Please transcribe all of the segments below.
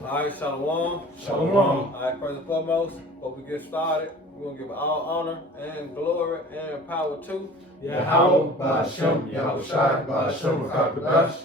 Alright, Shalom. Shalom. Alright, first and foremost, before we get started, we're going to give all honor and glory and power to Yahweh, Ba'ashem, Yahushai, Ba'ashem, Chakabash.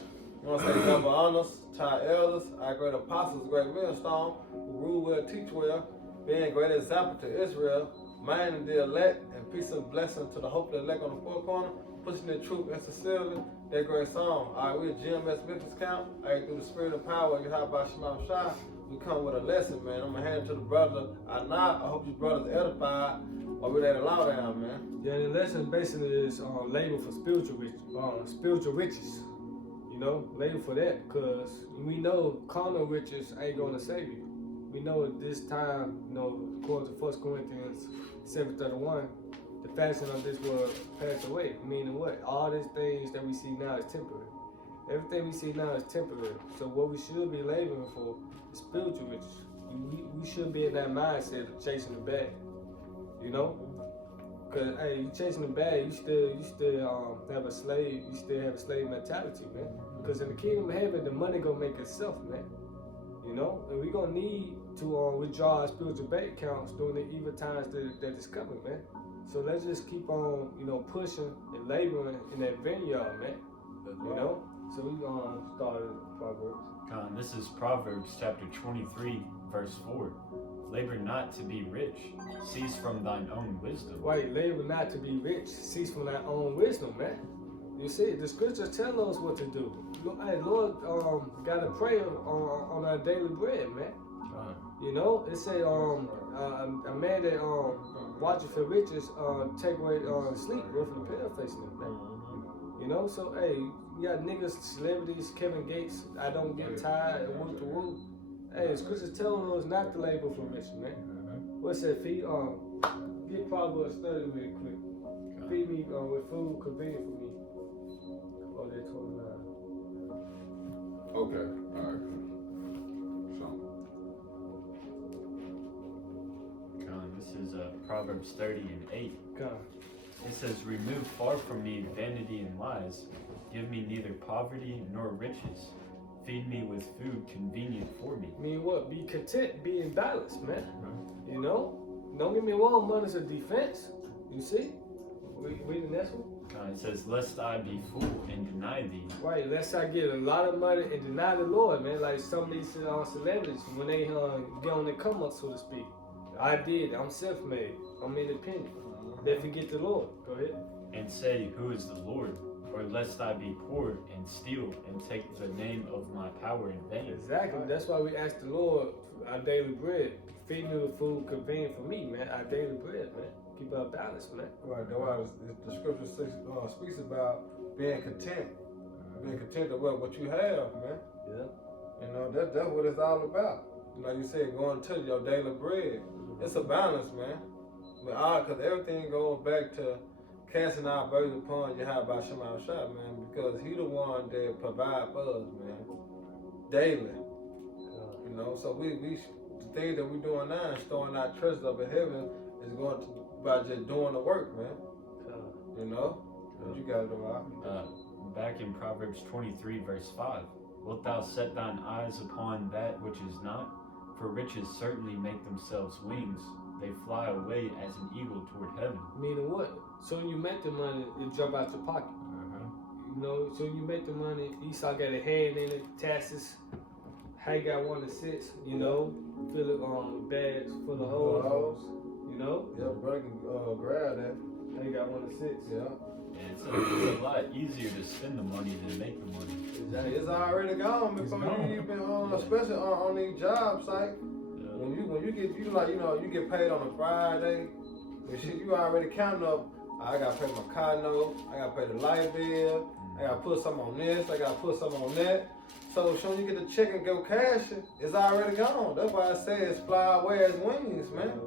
I want to say double honors to our elders, our great apostles, great millstone, who rule well, teach well, being a great example to Israel, minding the elect, and peace and blessing to the hopefully elect on the four corner, pushing the truth and sincerely, that great song. All right, we're GMS Memphis Camp. All right, through the spirit of power, you have by Shema Shai. We come with a lesson, man. I'm going to hand it to the brother. I hope you brothers edified, or we let it allow down, man. Yeah, the lesson basically is label for spiritual riches. You know, label for that, because we know carnal riches ain't going to save you. We know at this time, you know, according to 1 Corinthians 7:31, the fashion of this world pass away. Meaning what? All these things that we see now is temporary. Everything we see now is temporary. So what we should be laboring for is spiritual riches. We should be in that mindset of chasing the bag. You know? Cause hey, you chasing the bag, you still have a slave. You still have a slave mentality, man. Because in the kingdom of heaven, the money gonna make itself, man. You know, and we gonna need to withdraw our spiritual bank accounts during the evil times that is coming, man. So let's just keep on, you know, pushing and laboring in that vineyard, man. You know. So we start Proverbs. This is Proverbs chapter 23, verse 4. Labor not to be rich, cease from thine own wisdom. Right, labor not to be rich, cease from thy own wisdom, man. You see, the scriptures tell us what to do. Hey, Lord, gotta pray on our daily bread, man. You know, it say a man that watches for riches take away sleep, roughly paraphrasing it, man. You know, so hey, you got niggas, celebrities, Kevin Gates, I don't get tired, and whoop to whoop. Hey, the scriptures telling us not to labor for rich, man. What's that, feed? Get Proverbs 30 real quick. Feed me with food convenient for me. Oh, they're 29. Okay, alright. This is Proverbs 30 and 8. God. It says, remove far from me vanity and lies. Give me neither poverty nor riches. Feed me with food convenient for me. I mean what? Be content, be in balance, man. You know? Don't get me wrong, money's a defense. You see? Read the next one. It says, lest I be fool and deny thee. Right, lest I get a lot of money and deny the Lord, man. Like some of these celebrities, when they get on their come up, so to speak. I'm self-made. I'm independent. They forget the Lord. Go ahead. And say, who is the Lord? Or lest I be poor and steal and take the name of my power in vain. Exactly. That's why we ask the Lord our daily bread. Feed me with food convenient for me, man. Our daily bread, man. Keep our balance, man. Right, that's why the scripture speaks about being content. Being content with what you have, man. Yeah. You know, that's what it's all about. Like you said, going to your daily bread. It's a balance, man. Because everything goes back to casting our burden upon Yahweh Shema Shai, man, because he the one that provide for us, man, daily. You know, so we the thing that we doing now is storing our treasures up in heaven is going to by just doing the work, man. You know, what you got to do, back in Proverbs 23, verse 5. Wilt thou set thine eyes upon that which is not? For riches certainly make themselves wings. They fly away as an eagle toward heaven. Meaning what? So when you make the money, it jump out your pocket. You know, so when you make the money, Esau got a hand in it, taxes. How you got 1 to 6, you know, fill it bags full of holes. You know? Yeah, brother can grab that. How you got 1 to 6. Yeah. And it's a lot easier to spend the money than make the money. Exactly. It's already gone before you even, especially on these job sites. When you get you get paid on a Friday, and shit, you already counting up. I gotta pay my car note, I gotta pay the light bill, I gotta put something on this, I gotta put something on that. So soon you get the check and go cash it, it's already gone. That's why I say it's fly away as wings, man.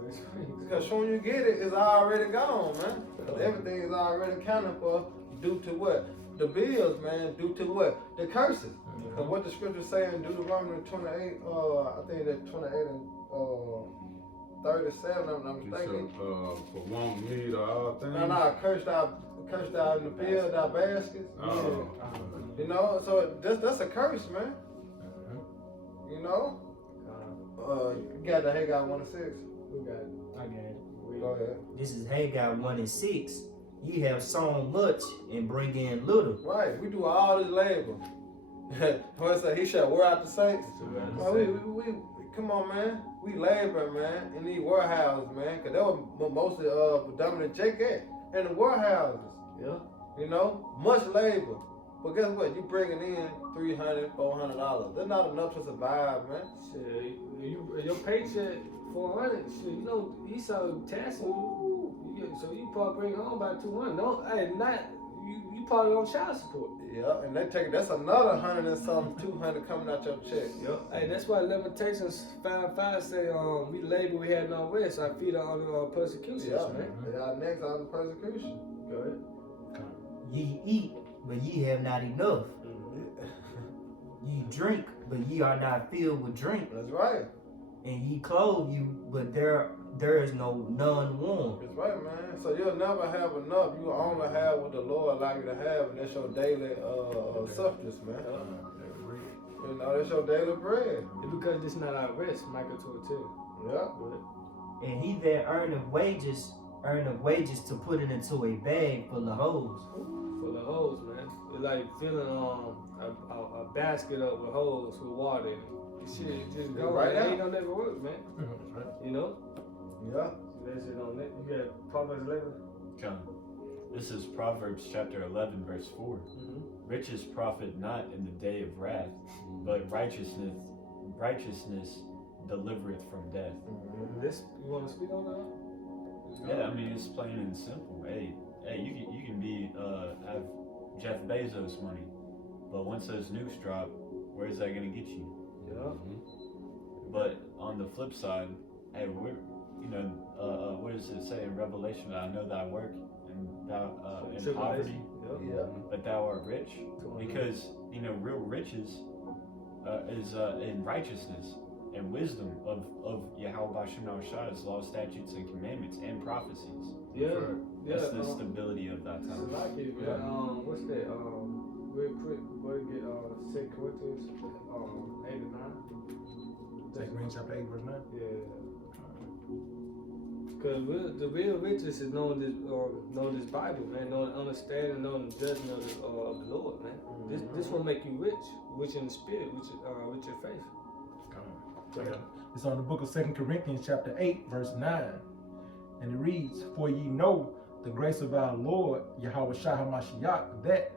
Because soon you get it, it's already gone, man. Because everything is already accounted for due to what? The bills, man, due to what? The curses. Because what the scriptures say in Deuteronomy 28, I think that's 28 and 37, I'm not mistaken. For one need or all things? No, cursed out in the field, our baskets. Oh. You know, so that's a curse, man. You know? You got the Haggai 1 and 6. We got it. I got it. Go ahead. This is Haggai 1 and 6. Ye have sown much and bring in little. Right, we do all this labor. What it say? He shall wear out the saints. Man, we come on, man. We labor, man, in these warehouses, man, because that was mostly predominant Jake in the warehouses. Yeah. You know, much labor. But guess what? You bringing in $300, $400. That's not enough to survive, man. Shit, your paycheck 400. Shit, you know Esau taxing you, so you probably bring home about 200. No, hey, not you probably on child support. Yeah, and that's another 100 and something, 200 coming out your check. Yep. Hey, that's why Lamentations 5:5 say, we labor, we had no rest. Our feet are under persecutions, Yeah, man. Our next on the persecution. Go ahead. Ye eat, but ye have not enough. Ye drink, but ye are not filled with drink. That's right. And ye clothe you, but there is none warm. That's right, man. So you'll never have enough. You will only have what the Lord allow you to have, and that's your daily substance, man. You know, that's your daily bread. It's because this not our rest, Micah 2:10. Yeah. And he that earneth wages to put it into a bag full of holes. Full of holes, man. It's like filling a basket up with holes with water in it. Shit, just go Right right. out. It ain't gonna never work, man. You know? Yeah. That's it on that. You got Proverbs 11. Come. This is Proverbs chapter 11, verse 4. Riches profit not in the day of wrath, but righteousness delivereth from death. This, you want to speak on that? Yeah, I mean it's plain and simple. Hey, you can be have Jeff Bezos money, but once those nukes drop, where's that gonna get you? Yeah. But on the flip side, hey, we're what does it say in Revelation? I know thy work and thou in poverty, Yeah. but thou art rich. Because real riches is in righteousness and wisdom of Yahweh Bashim Shah's law, statutes, and commandments and prophecies. Yeah. That's the stability of that I time. like it, man. What's that? Real quick, go ahead and get 2 Corinthians 8 and 9. 2 Corinthians chapter 8, verse 9. Yeah. Because the real riches is knowing this Bible, man. Knowing, understanding, knowing the judgment of the Lord, man. This will make you rich in the spirit, with your faith. It's on the book of 2 Corinthians chapter 8, verse 9. And it reads, For ye know the grace of our Lord, Yahweh Shah HaMashiach, that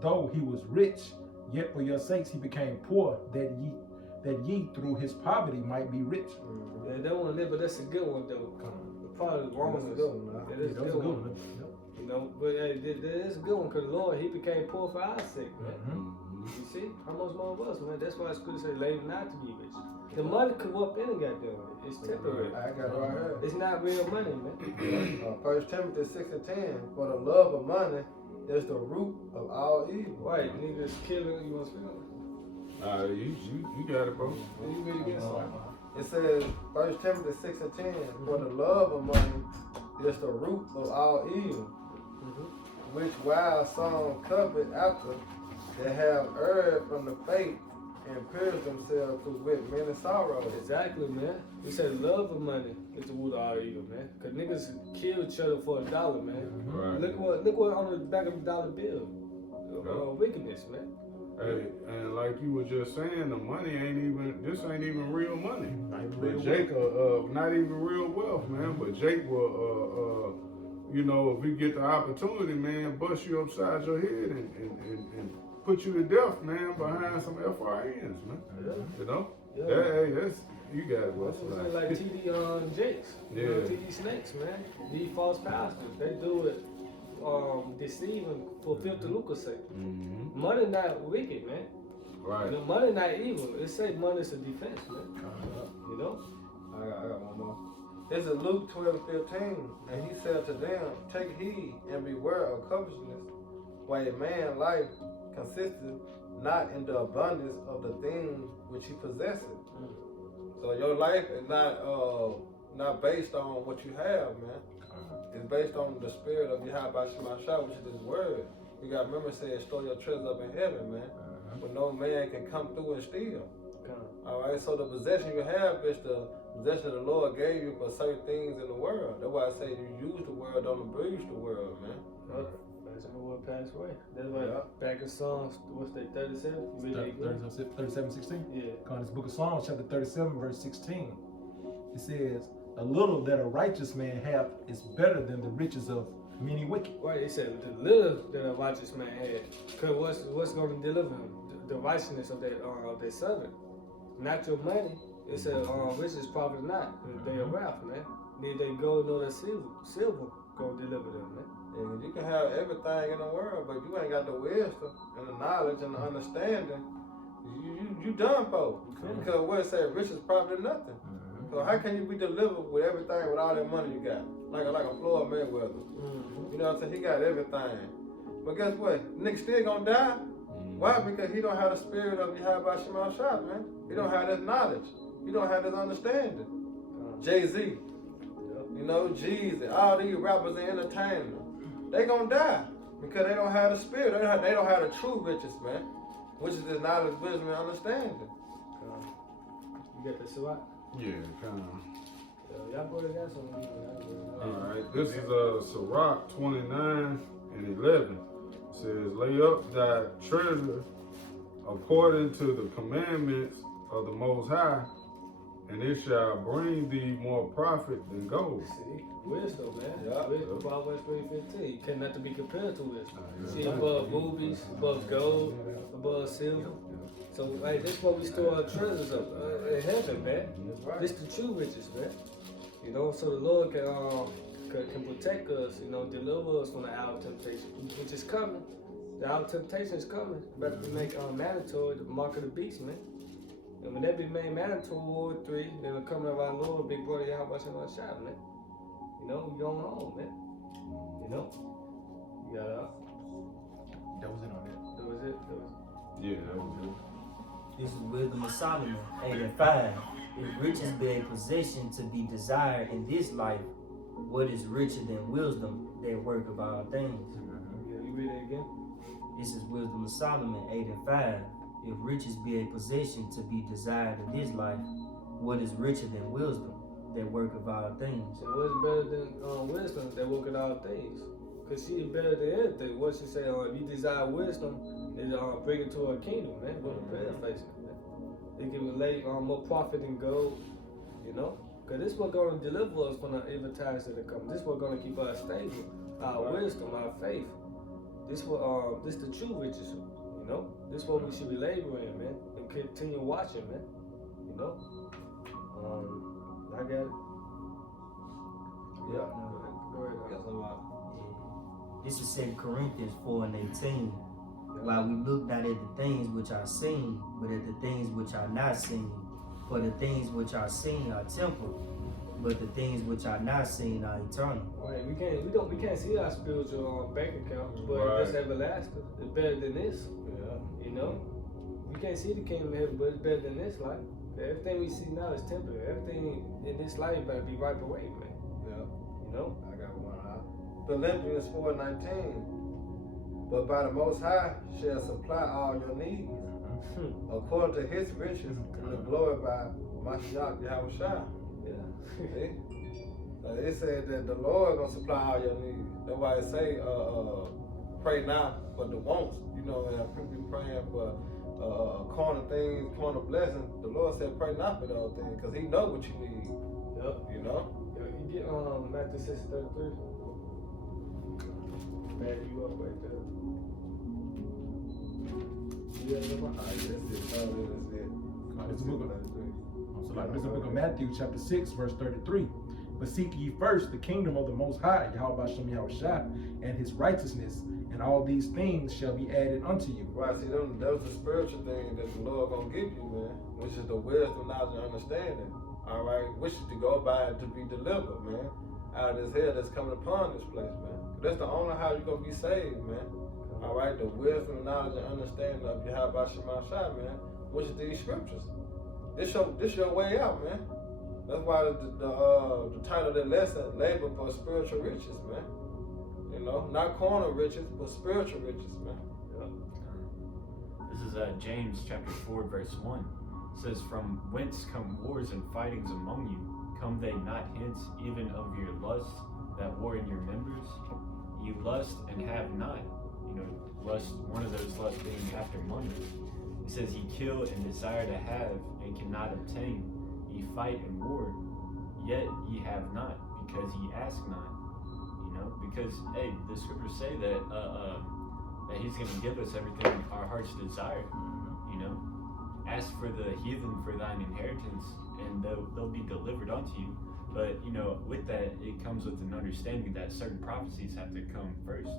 though he was rich, yet for your sakes he became poor, that ye through his poverty might be rich. Yeah, that one there, but that's a good one, though. Probably the Romans. That's a good one, huh? That is a good one. You know, but that is a good one, because the Lord, he became poor for our sake, man. You see? How much more of us, man? That's why it's good to say, labor not to be rich. The money corrupt any goddamn way. It's temporary. I got it right here. It's not real money, man. 1 Timothy 6 and 10. For the love of money is the root of all evil. Right, niggas killing. You want to speak on it? You got it, bro. You ready to get started? It says, 1 Timothy 6 and 10. For the love of money is the root of all evil, which while some covet after, they have erred from the faith and pierced themselves through with many sorrows. Exactly, man. We said love of money is the root of all evil, man. Cause niggas kill each other for $1, man. Right. Look what on the back of the dollar bill. Wickedness, man. Hey, and like you were just saying, the money this ain't even real money. real But Jake, not even real wealth, man. But Jake will, if we get the opportunity, man, bust you upside your head and put you to death, man, behind some FRNs, man. You know? Yeah. That's, you got it, That's what's like TD Jakes. Yeah. TD Snakes, man. These false pastors, they do it deceiving for filthy lucre's sake. Money not wicked, man. Right. You know, money not evil. It say money is a defense, man. You know? I got one more. This is Luke 12:15, and he said to them, Take heed and beware of covetousness, where a man's life consisteth not in the abundance of the things which he possesses. So your life is not based on what you have, man. It's based on the spirit of Yahweh Shemashah, which is his word. You got to remember, say, store your treasures up in heaven, man. But no man can come through and steal. Alright, so the possession you have is the possession the Lord gave you for certain things in the world. That's why I say you use the world, don't abuse the world, man. That's the word passed away. That's why back in Psalms, what's that, 37? You read that? 37:16. Yeah. On this book of Psalms, chapter 37, verse 16. It says, "A little that a righteous man hath is better than the riches of many wicked." Right, it said the little that a righteous man had. Because what's going to deliver him? The righteousness of that servant. Not your money. It said, riches profit not. They are wealth, man. Neither gold nor the silver gonna deliver them, man. And you can have everything in the world, but you ain't got the wisdom and the knowledge and the understanding. You done for. Because what it said, riches profit nothing. So how can you be delivered with everything with all that money you got? Like a Floyd Mayweather. You know what I'm saying? He got everything. But guess what? Nigga still gonna die. Why? Because he don't have the spirit of Yahweh Shema Shah, man. He don't have this knowledge. He don't have this understanding. Jay-Z, you know, Jeezy, all these rappers and entertainers, they gonna die because they don't have the spirit. They don't have the true riches, man, which is this knowledge, wisdom, and understanding. You got the Sirach? Yeah, kind of. Y'all boys got some. Alright, this is Sirach 29 and 11. It says, "Lay up thy treasure according to the commandments of the Most High, and it shall bring thee more profit than gold." See, wisdom, man. Yeah. Wisdom, Proverbs 3:15. You cannot to be compared to wisdom. See, above rubies, above gold, above silver. So, like, this is what we store our treasures up in heaven, man. This the true riches, man. You know, so the Lord can protect us, you know, deliver us from the hour of temptation, which is coming. The hour of temptation is coming. Better to make mandatory the mark of the beast, man. And when that be made mandatory, Ward 3, then the coming of our Lord, big brother Yahweh Shema Shah, man. You know, we going home, man. You know? You got That was it on that. that was it. Yeah, that was it. This is Wisdom of Solomon, 8 and 5. If riches be a possession to be desired in this life, what is richer than wisdom, that work of all things? Yeah, you read it again? This is Wisdom of Solomon, 8 and 5. If riches be a possession to be desired in this life, what is richer than wisdom, that work of all things? So what's better than wisdom that work at all things? Because she is better than anything. What she say, if you desire wisdom, it bring it to a kingdom, man. What a paraphrasing, man. It can relate more profit than gold, you know? Because this is what's going to deliver us from the evil times that are coming. This is what's going to keep us stable. Our wisdom, our faith. This the true riches, you know? This is what we should be laboring in, man. And continue watching, man. You know? I got it. Yeah. Go ahead. This is 2 Corinthians 4 and 18. While we look not at the things which are seen, but at the things which are not seen. For the things which are seen are temporal, but the things which are not seen are eternal. Right, we can't see our spiritual bank account, but that's everlasting. It's better than this. You know? We can't see the kingdom of heaven, but it's better than this life. Everything we see now is temporary. Everything in this life better be wiped away, man. Yeah. You know? I got one. Philippians 4:19. But by the Most High shall supply all your needs, according to His riches and the glory by Mashiach Yahweh Shah. Yeah. See? It said that the Lord gonna supply all your needs. That's why it say, pray not for the wants. You know, and people be praying for corner things, corner blessings. The Lord said, pray not for those things, because He know what you need. Yep. You know? You get Matthew 6:33. Matthew up right there. Yeah, That's it. This is the book of Matthew, chapter 6, verse 33. But seek ye first the kingdom of the Most High, Yahweh Shem Yahushua, and His righteousness, and all these things shall be added unto you. Right, see, those the spiritual things that the Lord gonna give you, man, which is the wisdom, knowledge, and understanding. All right, which is to go by to be delivered, man, out of this hell that's coming upon this place, man. That's the only how you're gonna be saved, man. All right, the wisdom, knowledge, and understanding of Yahweh Shema Shah, man, which is these scriptures. This your way out, man. That's why the title of the lesson, labor for spiritual riches, man. You know, not corner riches, but spiritual riches, man. This is James chapter 4, verse 1. It says, from whence come wars and fightings among you? Come they not hence even of your lusts that war in your members? You lust and have not. You know, lust, one of those lusts being after money. It says, ye kill and desire to have and cannot obtain. Ye fight and war, yet ye have not, because ye ask not. You know, because hey, the scriptures say that that he's gonna give us everything our hearts desire. You know, ask for the heathen for thine inheritance, and they'll be delivered unto you. But you know, with that, it comes with an understanding that certain prophecies have to come first.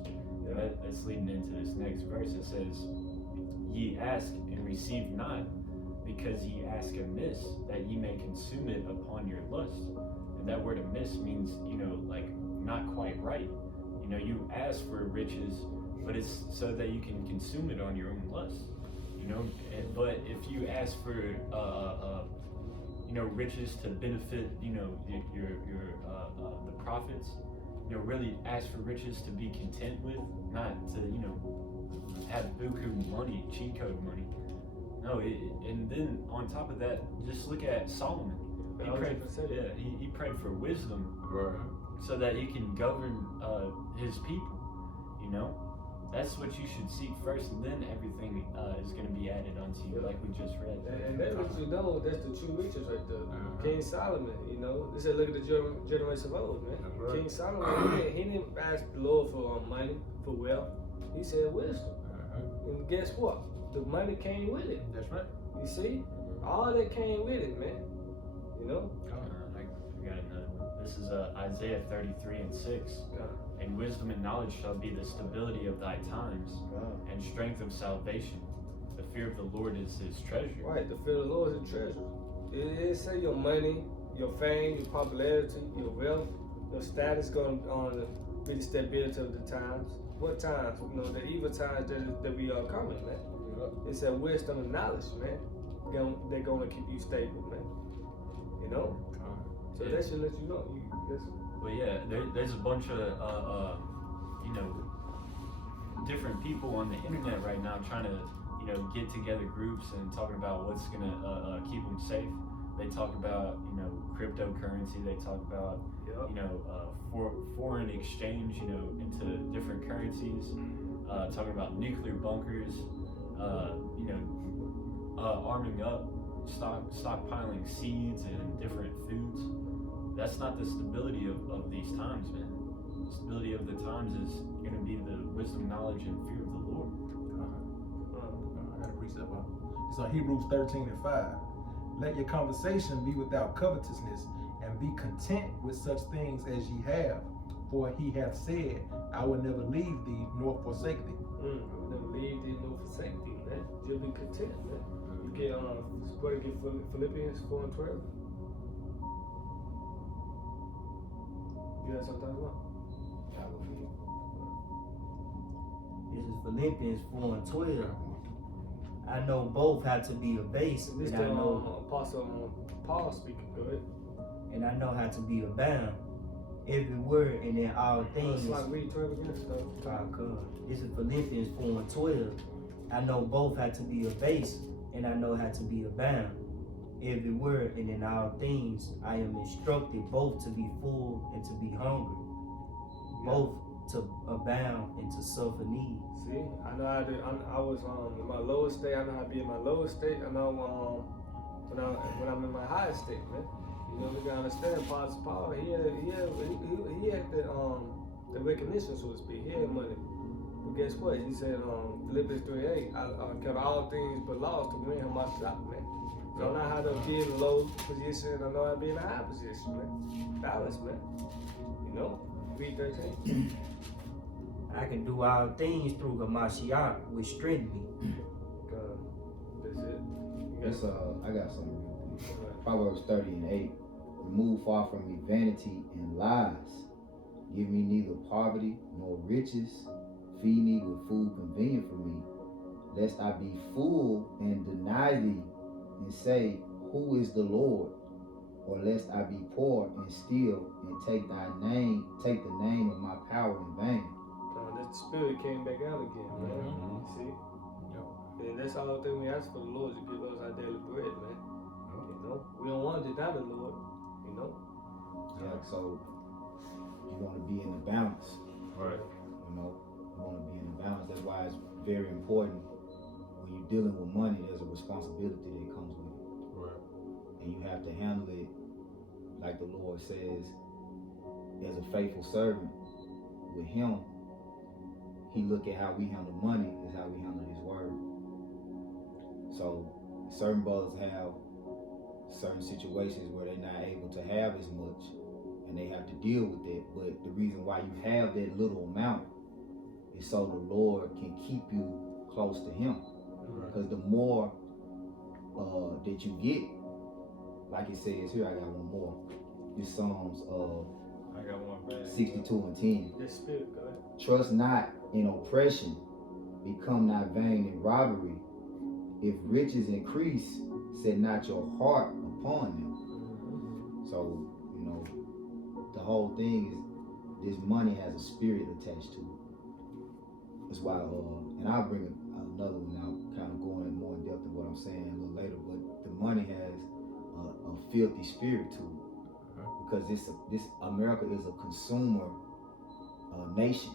That's leading into this next verse. It says, ye ask and receive not, because ye ask amiss, that ye may consume it upon your lust. And that word amiss means, you know, like not quite right. You know, you ask for riches, but it's so that you can consume it on your own lust. You know, but if you ask for you know, riches to benefit, you know, your the prophets, you know, really ask for riches to be content with, not to, you know, have buku money, cheat code money. No, and then on top of that, just look at Solomon. He prayed, he prayed for wisdom, Right. so that he can govern his people. You know, that's what you should seek first, and then everything is going to be added unto you, like we just read. And that's what you know, that's the true riches right there. King Solomon, you know, they said look at the generation of old, man. That's right. King Solomon, he didn't ask the Lord for money, for wealth. He said wisdom. And guess what? The money came with it. That's right. You see? All that came with it, man. You know? I got another one. This is Isaiah 33:6. And wisdom and knowledge shall be the stability of thy times, and strength of salvation. The fear of the Lord is his treasure. Right, the fear of the Lord is a treasure. It didn't say your money, your fame, your popularity, your wealth, your status going to be the stability of the times. What times? You know, the evil times that we are coming, man. It said wisdom and knowledge, man. They're going to keep you stable, man. You know? So that should let you know. But yeah, there's a bunch of, you know, different people on the internet right now trying to, you know, get together groups and talking about what's going to keep them safe. They talk about, you know, cryptocurrency. They talk about, you know, foreign exchange, you know, into different currencies. Talking about nuclear bunkers, you know, arming up, stockpiling seeds and different foods. That's not the stability of these times, man. The stability of the times is going to be the wisdom, knowledge, and fear of the Lord. I got a precept on it. It's on Hebrews 13:5. Let your conversation be without covetousness, and be content with such things as ye have. For he hath said, I will never leave thee nor forsake thee. I will never leave thee nor forsake thee, man. You'll be content, man. You get Philippians 4:12. You got something about? This is Philippians 4:12. I know both have to be abased, This and I the know, Apostle Paul speaking. Go ahead. and I know how to be abound. Every word and in all things. It's like read 12 again. This is Philippians 4:12. I know both have to be abased, and I know how to be abound. Every word and in all things I am instructed both to be full and to be hungry, both to abound and to suffer need. See, I know how to. I was in my lowest state. I know how to be in my lowest state. I know when I'm in my highest state, man. You know, we gotta understand Apostle Paul. He had the recognition, so to speak. He had money. But guess what? He said Philippians 3:8. I count all things but lost to win him my shop, man. So I know how to be in a low position. I know how to be in a high position, man. Balance, man. You know, read 13. I can do all things through Hamashiach, which strengthens me. That's it. It's, I got something. Proverbs 30:8. Remove far from me vanity and lies. Give me neither poverty nor riches. Feed me with food convenient for me, lest I be full and deny thee, and say, who is the Lord? Or lest I be poor and steal and take the name of my power in vain. That spirit came back out again, man. See? And that's all the thing we ask for the Lord, to give us our daily bread, man. You know, we don't want to deny the Lord, you know. Yeah, so you want to be in the balance. Right. You know, you want to be in the balance. That's why it's very important when you're dealing with money. There's a responsibility that comes with it, Right. and you have to handle it like the Lord says, as a faithful servant. With Him, He look at how we handle money is how we handle His word. So certain brothers have certain situations where they're not able to have as much, and they have to deal with it. But the reason why you have that little amount is so the Lord can keep you close to Him. Because the more that you get, like it says here, I got one more. This Psalms I got one bad. 62 and 10. The Spirit, go ahead. Trust not in oppression, become not vain in robbery. If riches increase, set not your heart upon them. So, you know, the whole thing is this money has a spirit attached to it. That's why, and I'll bring another one out, kind of going more in depth of what I'm saying a little later, but the money has a filthy spirit to it. Because this America is a consumer nation.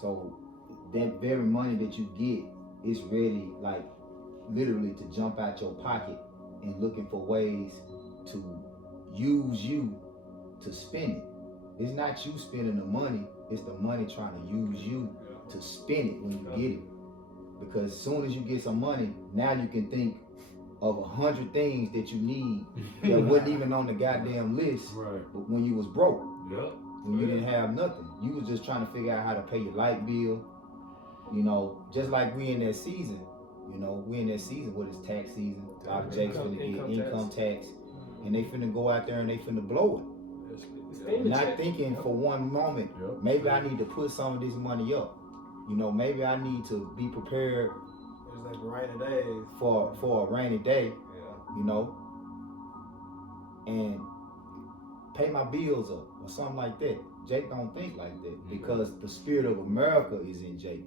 So that very money that you get is ready, like literally, to jump out your pocket and looking for ways to use you to spend it. It's not you spending the money, it's the money trying to use you to spend it when you get it. Because as soon as you get some money, now you can think of 100 things that you need that wasn't even on the goddamn list. Right. But when you was broke, Yep. when you didn't have nothing, you was just trying to figure out how to pay your light bill. You know, just like we in that season. You know, we in that season. What is tax season? A lot of Jakes finna get income tax, and they finna go out there and they finna blow it. Not thinking for one moment, Yep. maybe I need to put some of this money up. You know, maybe I need to be prepared It's like rainy days. for a rainy day. Yeah. You know, and pay my bills up or something like that. Jake don't think like that because the spirit of America is in Jake.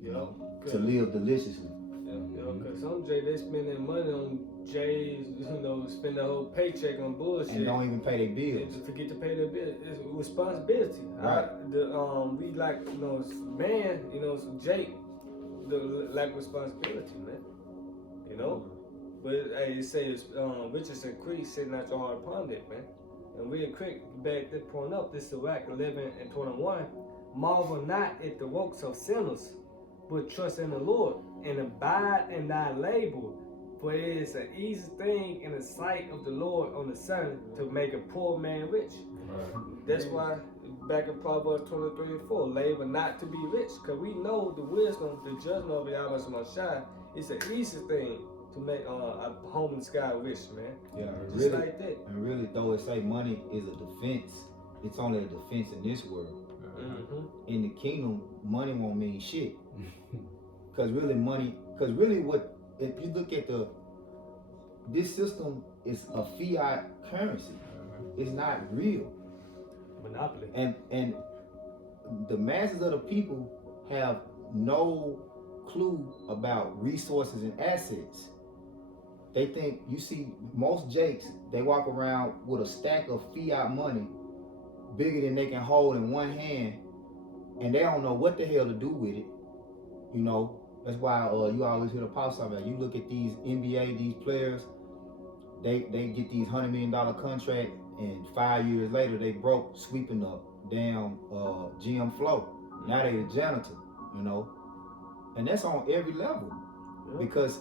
You know, to live deliciously. Cause some Jay, they spending money on J's, you know, spend the whole paycheck on bullshit. And don't even pay their They bills. just forget to pay their bill. It's responsibility. Right. We like, you know, man, you know, Jake, the lack responsibility, man. You know, but hey, it says riches increase, set not your heart upon it, man. And real quick, back that point up, this is Sirach 11 and 21. Marvel not at the works of sinners, but trust in the Lord and abide in thy labor. For it is an easy thing in the sight of the Lord on the sun to make a poor man rich. That's why back in Proverbs 23:4, labor not to be rich, because we know the wisdom, the judgment of Yahweh Shemashai, it's an easy thing to make a home in the sky rich, man. Yeah, Just really, like that. and really, though it say money is a defense, it's only a defense in this world. In the kingdom, money won't mean shit. Cause really, what if you look at this system is a fiat currency. It's not real. Monopoly. And the masses of the people have no clue about resources and assets. They think, you see most Jakes, they walk around with a stack of fiat money bigger than they can hold in one hand, and they don't know what the hell to do with it. You know, that's why you always hear the pop talk about. You look at these NBA, these players, they get these $100 million contract, and 5 years later they broke sweeping the damn gym floor. Now they a janitor, you know, and that's on every level. Because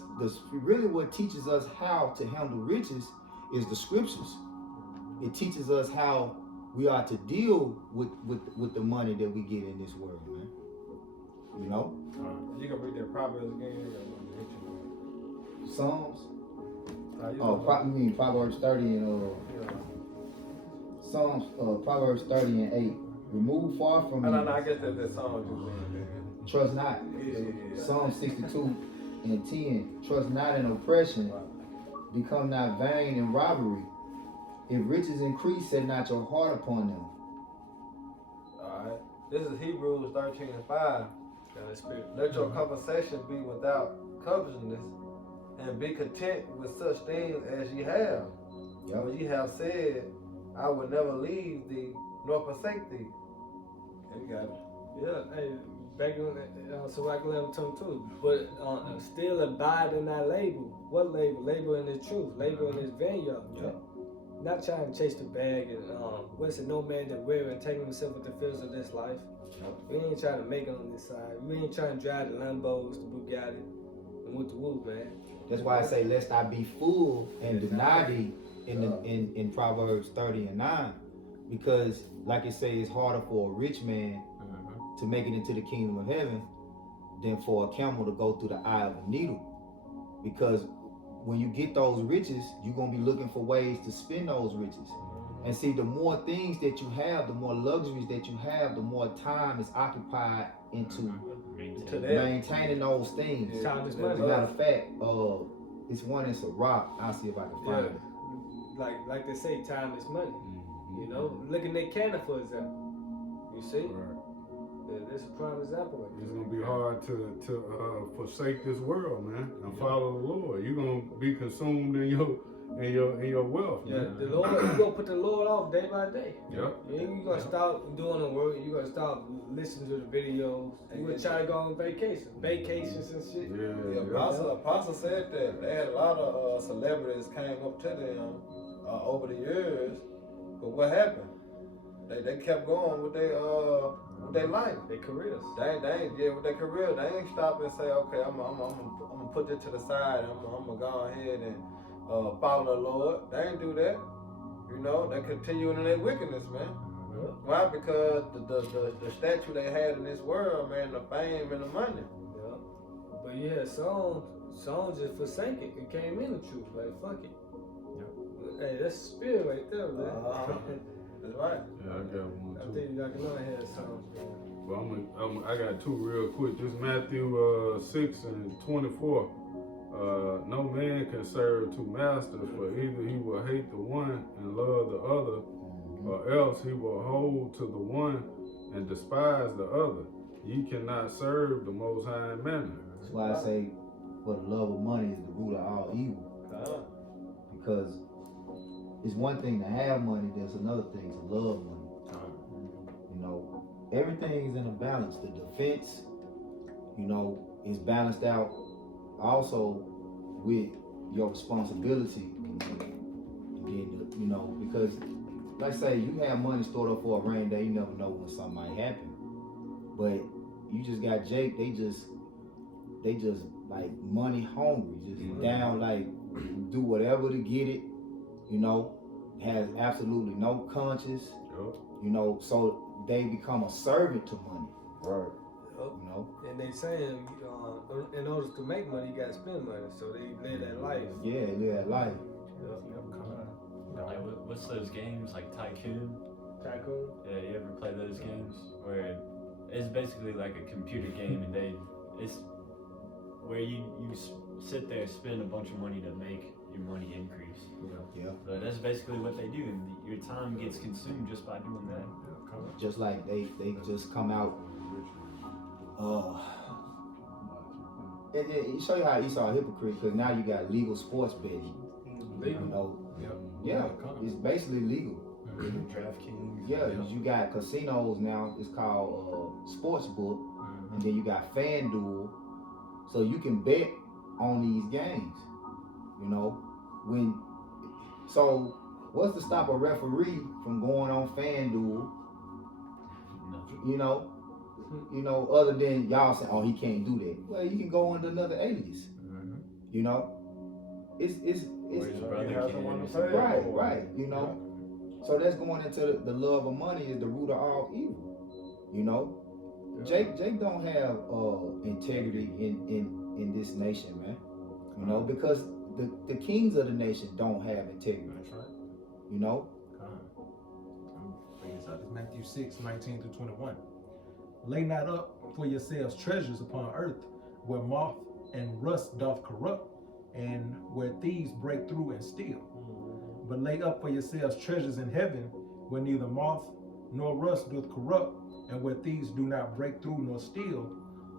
really what teaches us how to handle riches is the scriptures. It teaches us how we are to deal with the money that we get in this world, man. You know? You can read that Proverbs again. Psalms. Proverbs 30 and Psalms, Proverbs 30 and 8. Remove far from me. No, I guess that's that song you Trust not. Yeah. Psalm 62 and 10. Trust not in oppression. Become not vain in robbery. If riches increase, set not your heart upon them. Alright. This is Hebrews 13 and 5. Got a spirit. Let your conversation be without covetousness, and be content with such things as ye have. Yep. When ye have said, I will never leave thee nor forsake thee. You got it. Yeah, hey, back on so I can let him talk too. But still abide in that label. What label? Label in the truth. Label in his vineyard. Yep. Not trying to chase the bag and what's it? No man that wear and take himself with the fears of this life. Yep. We ain't trying to make it on this side. We ain't trying to drive the Lambos, the Bugatti, and with the woo, man. That's why I say, lest I be full and deny thee in Proverbs 30 and 9. Because, like it says, it's harder for a rich man to make it into the kingdom of heaven than for a camel to go through the eye of a needle. Because when you get those riches, you're going to be looking for ways to spend those riches. And see, the more things that you have, the more luxuries that you have, the more time is occupied into maintaining those things. Yeah. Time is As a money. matter of fact, it's one in Sirach. I'll see if I can find it. Like they say, time is money. You know, look at Nick Cannon for example. You see, this is a prime example. It's gonna be hard to forsake this world, man, and follow the Lord. You're gonna be consumed in your wealth, Yeah, man. the Lord, you gonna put the Lord off day by day. Yep. You gonna stop doing the work. You gonna stop listening to the videos. You gonna try to go on vacations and shit. The apostle said that they had a lot of celebrities came up to them over the years, but what happened? They kept going with their life. Their careers. They ain't with their career. They ain't stop and say, okay, I'm gonna put this to the side. I'm gonna go ahead and follow the Lord. They ain't do that. You know, they continuing in their wickedness, man. Why? Because the statue they had in this world, man, the fame and the money. Yeah. But yeah, songs just forsake it. It came in the truth. Like fuck it. Hey, that's spirit right there, man. That's right. Yeah, I got one I too. think I can only have songs, man. Well, I got two real quick. This Matthew 6 and 24. No man can serve two masters, for either he will hate the one and love the other, or else he will hold to the one and despise the other. Ye cannot serve the Most High and Mammon. That's why I say, for the love of money is the root of all evil. Because it's one thing to have money, there's another thing to love money. You know, everything is in a balance. The defense, you know, is balanced out also with your responsibility. And then, you know, because, like say, you have money stored up for a rainy day, you never know when something might happen. But you just got Jake, they just like money hungry, just down, like do whatever to get it, you know, has absolutely no conscience, you know, so they become a servant to money. Right. You know? And they saying, in order to make money, you gotta spend money. So they live that life. Yeah, live that life. Like, what's those games like Tycoon? Tycoon? Yeah, you ever play those games where it's basically like a computer game, and it's where you sit there, spend a bunch of money to make your money increase. Yeah. But that's basically what they do, and your time gets consumed just by doing that. Just like they just come out. It show you how Esau a hypocrite, because now you got legal sports betting. You know, yeah, it's basically legal. DraftKings. Yeah, you got casinos now. It's called Sportsbook, and then you got FanDuel, so you can bet on these games. You know, so what's to stop a referee from going on FanDuel? You know, other than y'all saying, oh, he can't do that. Well, you can go under another alias. You know, it's right. You know, so that's going into the love of money is the root of all evil. You know, Jake don't have integrity in this nation, man. You know, because the kings of the nation don't have integrity. That's right. You know. It's Matthew 6, 19 through 21. Lay not up for yourselves treasures upon earth, where moth and rust doth corrupt, and where thieves break through and steal. But lay up for yourselves treasures in heaven, where neither moth nor rust doth corrupt, and where thieves do not break through nor steal.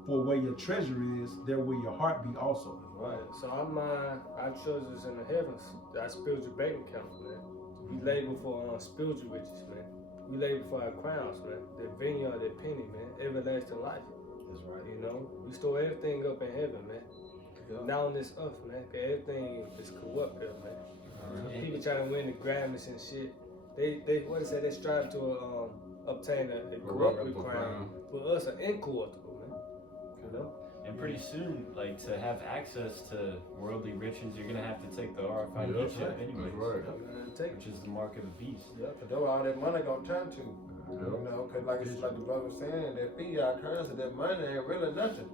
For where your treasure is, there will your heart be also. Right. So our treasures in the heavens, our spiritual bank account, man. We labor for spiritual riches, man. We labor for our crowns, man. That vineyard, that penny, man. Everlasting life. That's right. You know, we store everything up in heaven, man. Yeah. Not on this earth, man. 'Cause everything is corrupt here, man. People trying to win the Grammys and shit. They what they say, they strive to obtain a corruptible crown. For us, an incorruptible, man. You know? And pretty soon, like to have access to worldly riches, you're gonna have to take the RFID Yeah, that's chip right. anyways, That's right. which is the mark of the beast. Yeah, 'cause that's where all that money gonna turn to. You know, 'cause like it's like the brother was saying, that fiat currency, that money ain't really nothing.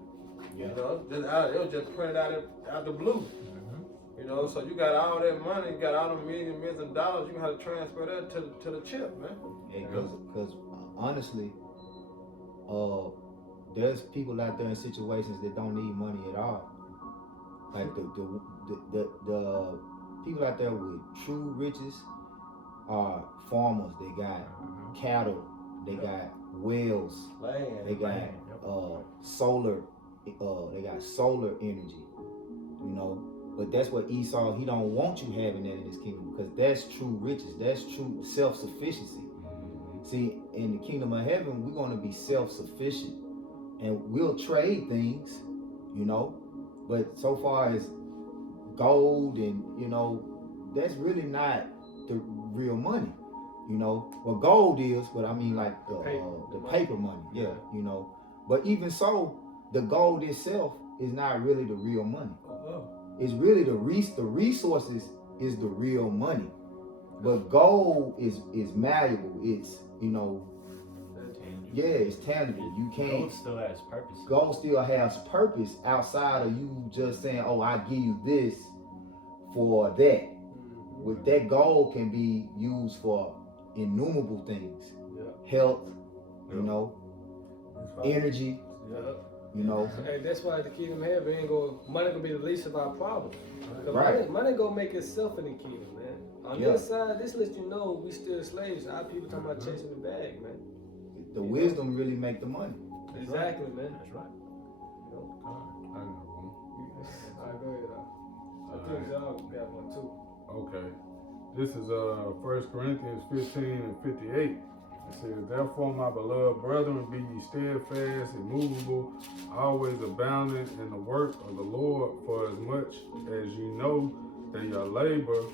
You know, it was just printed out the blue. You know, so you got all that money, you got all the millions of dollars, you have to transfer that to the chip, man. Because honestly, there's people out there in situations that don't need money at all. Like the people out there with true riches are farmers. They got cattle, they got wells, Land. they got solar, they got solar energy. You know, but that's what Esau, he don't want you having that in his kingdom, because that's true riches. That's true self-sufficiency. See, in the kingdom of heaven, we're going to be self-sufficient, and we'll trade things, you know, but so far as gold and, you know, that's really not the real money, you know. Well, gold is, but I mean like the paper money, yeah, you know. But even so, the gold itself is not really the real money. It's really the resources is the real money. But gold is malleable. It's, you know, yeah, it's tangible. You can't. Gold still has purpose. Gold still has purpose outside of you just saying, "Oh, I give you this for that." With that, gold can be used for innumerable things. Health, you know, energy, you know. Hey, that's why the kingdom of heaven money gonna be the least of our problems. Right. Money gonna make itself in the kingdom, man. On this side, this lets you know we still slaves. Our people talking about chasing the bag, man. The wisdom really make the money. Exactly, man. That's right. Alright, go ahead. I think y'all got one too. Okay. This is 1 Corinthians 15 and 58. It says, "Therefore, my beloved brethren, be ye steadfast, immovable, always abounding in the work of the Lord, for as much as you know that your labor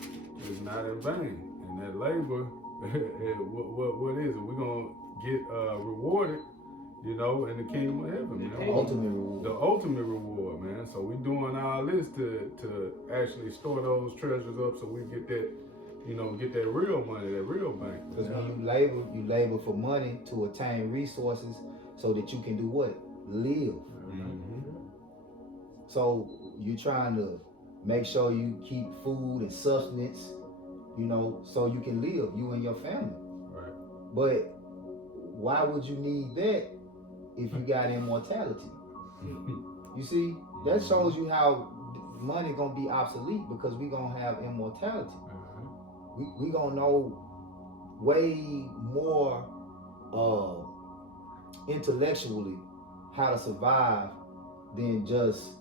is not in vain." And that labor, what is it? We're going to get rewarded, you know, in the kingdom of heaven, man. Ultimate reward. The ultimate reward, man. So we're doing all this to actually store those treasures up so we get that, you know, get that real money, that real bank. Because when you labor for money to attain resources so that you can do what? Live. So you're trying to make sure you keep food and sustenance, you know, so you can live, you and your family. Right. But why would you need that if you got immortality? You see, that shows you how money gonna be obsolete, because we gonna have immortality. We gonna know way more intellectually how to survive than just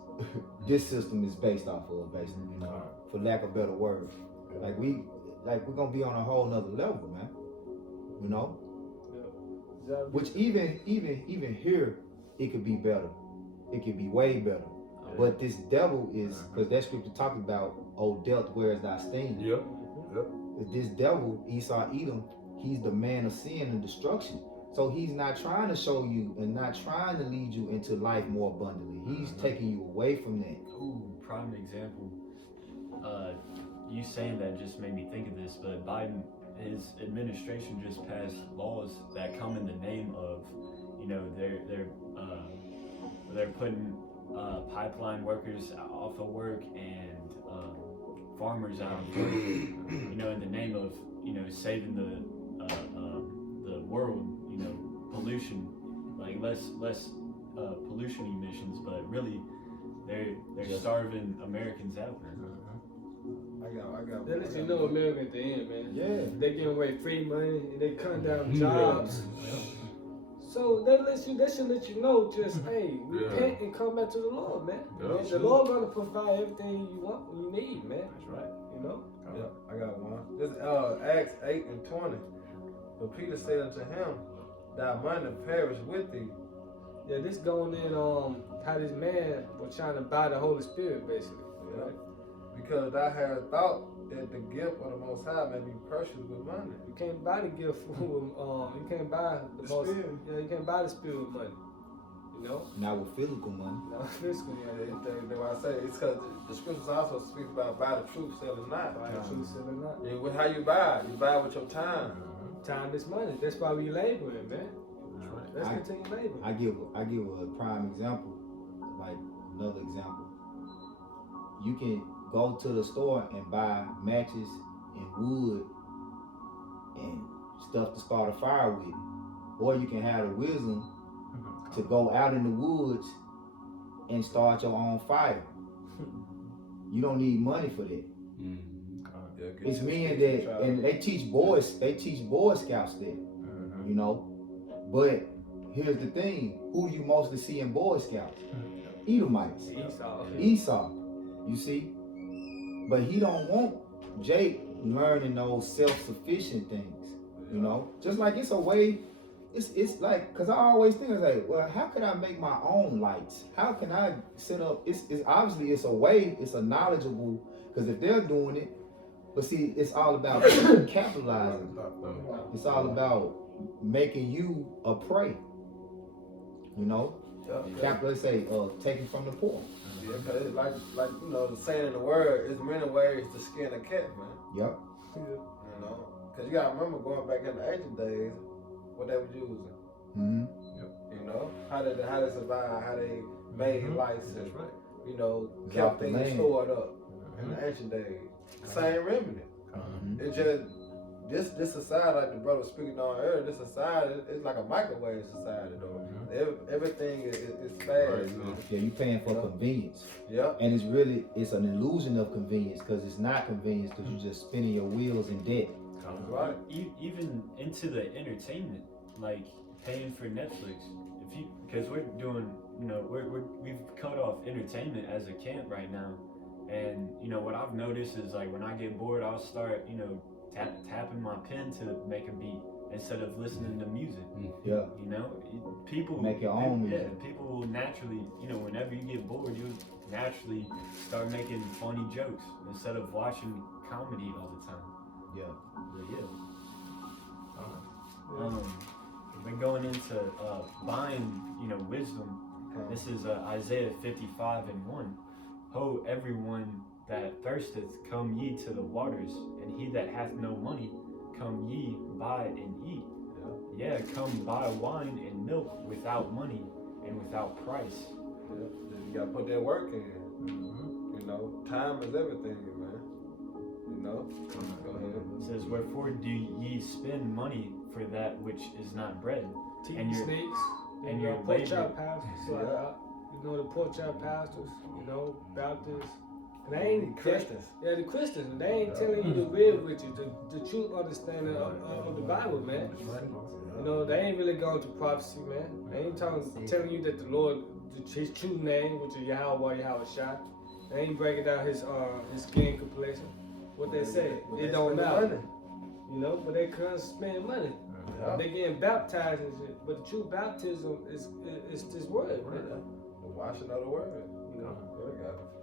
this system is based off of, basically, you know, for lack of better words. Like we're gonna be on a whole nother level, man. You know? Which even here, it could be better. It could be way better. But this devil is, because that scripture talks about, "Oh, death, where is thy sting?" Yep. This devil, Esau Edom, he's the man of sin and destruction. So he's not trying to show you and not trying to lead you into life more abundantly. He's taking you away from that. Ooh, prime example. You saying that just made me think of this, but Biden, his administration just passed laws that come in the name of, you know, they're putting pipeline workers off of work and farmers out of work, you know, in the name of, you know, saving the world, you know, pollution, like less pollution emissions, but really they're starving Americans out. I got. That lets you know America at the end, man. Yeah. They giving away free money and they cutting down jobs. So that should let you know, just hey, repent and come back to the Lord, man. Yeah, Man, the sure. Lord gonna provide everything you want, you need, man. That's right. You know. Yeah, I got one. This Acts 8:20. But Peter said unto him, thy money perish with thee. Yeah, this going in how this man was trying to buy the Holy Spirit, basically. Yeah. Right? Because thou hast thought that the gift of the Most High may be purchased with money. You can't buy the gift with you can't buy the most. Spirit. Yeah, you can't buy the spirit with money. You know. Not with physical money. No, physical money. That's why I say it's because the scriptures also speak about buy the truth, sell it not. Buy the truth, sell it not. And with how you buy it? You buy it with your time. Time is money. That's why we laboring, man. Let's continue laboring. I give a prime example, like another example. You can go to the store and buy matches and wood and stuff to start a fire with, or you can have the wisdom to go out in the woods and start your own fire. You don't need money for that. It's men that, and they teach Boy Scouts that, you know. But here's the thing: who do you mostly see in Boy Scouts? Edomites, Esau. You see, but he don't want Jake learning those self-sufficient things. You know, just like it's a way. It's like, cause I always think, it's like, well, how can I make my own lights? How can I set up? It's obviously it's a way. It's a knowledgeable. Cause if they're doing it, but see, it's all about capitalizing. It's all about making you a prey. You know, let's say taking from the poor. Yeah, cause it's like you know the saying in the word, it's many ways to skin a cat, man. Yep. You know, cause you gotta remember going back in the ancient days, what they were using. Mm-hmm. You know, how they survive, how they made lights, and, That's right. you know, It's kept off the things land. stored up in the ancient days. Same remedy. It just this society, like the brother was speaking on earlier, this society it's like a microwave society though. Everything is fast. Yeah, you paying for convenience. Yep. And it's an illusion of convenience, because it's not convenience, because you're just spinning your wheels in debt. Right. Even into the entertainment, like paying for Netflix. Because we're doing, you know, we've cut off entertainment as a camp right now, and you know what I've noticed is like when I get bored, I'll start, you know, tapping my pen to make a beat instead of listening to music. Yeah. You know, people Make your own music. Yeah, people will naturally, you know, whenever you get bored, you naturally start making funny jokes instead of watching comedy all the time. Yeah. We're going into buying, you know, wisdom. This is Isaiah 55:1. Ho, everyone that thirsteth, come ye to the waters, and he that hath no money, come ye, buy and eat. Yeah, come buy wine and milk without money and without price. Yeah. You gotta put that work in. You know, time is everything, man. You know. Go ahead. It says, wherefore do ye spend money for that which is not bread? TV And your- snakes. and you your know, pork labor. chop pastors. Like, you know the pork chop pastors. You know Baptists. They ain't Christians. Yeah, the Christians. They ain't telling you the real riches, the true understanding of the Bible, man. You know, they ain't really going to prophecy, man. They ain't telling you that the Lord, his true name, which is Yahweh Shai. They ain't breaking down his skin complexion. What they say, it don't matter. You know, but they can't spend money. They getting baptized and shit. But the true baptism is this word, man. The washing of the word. You know.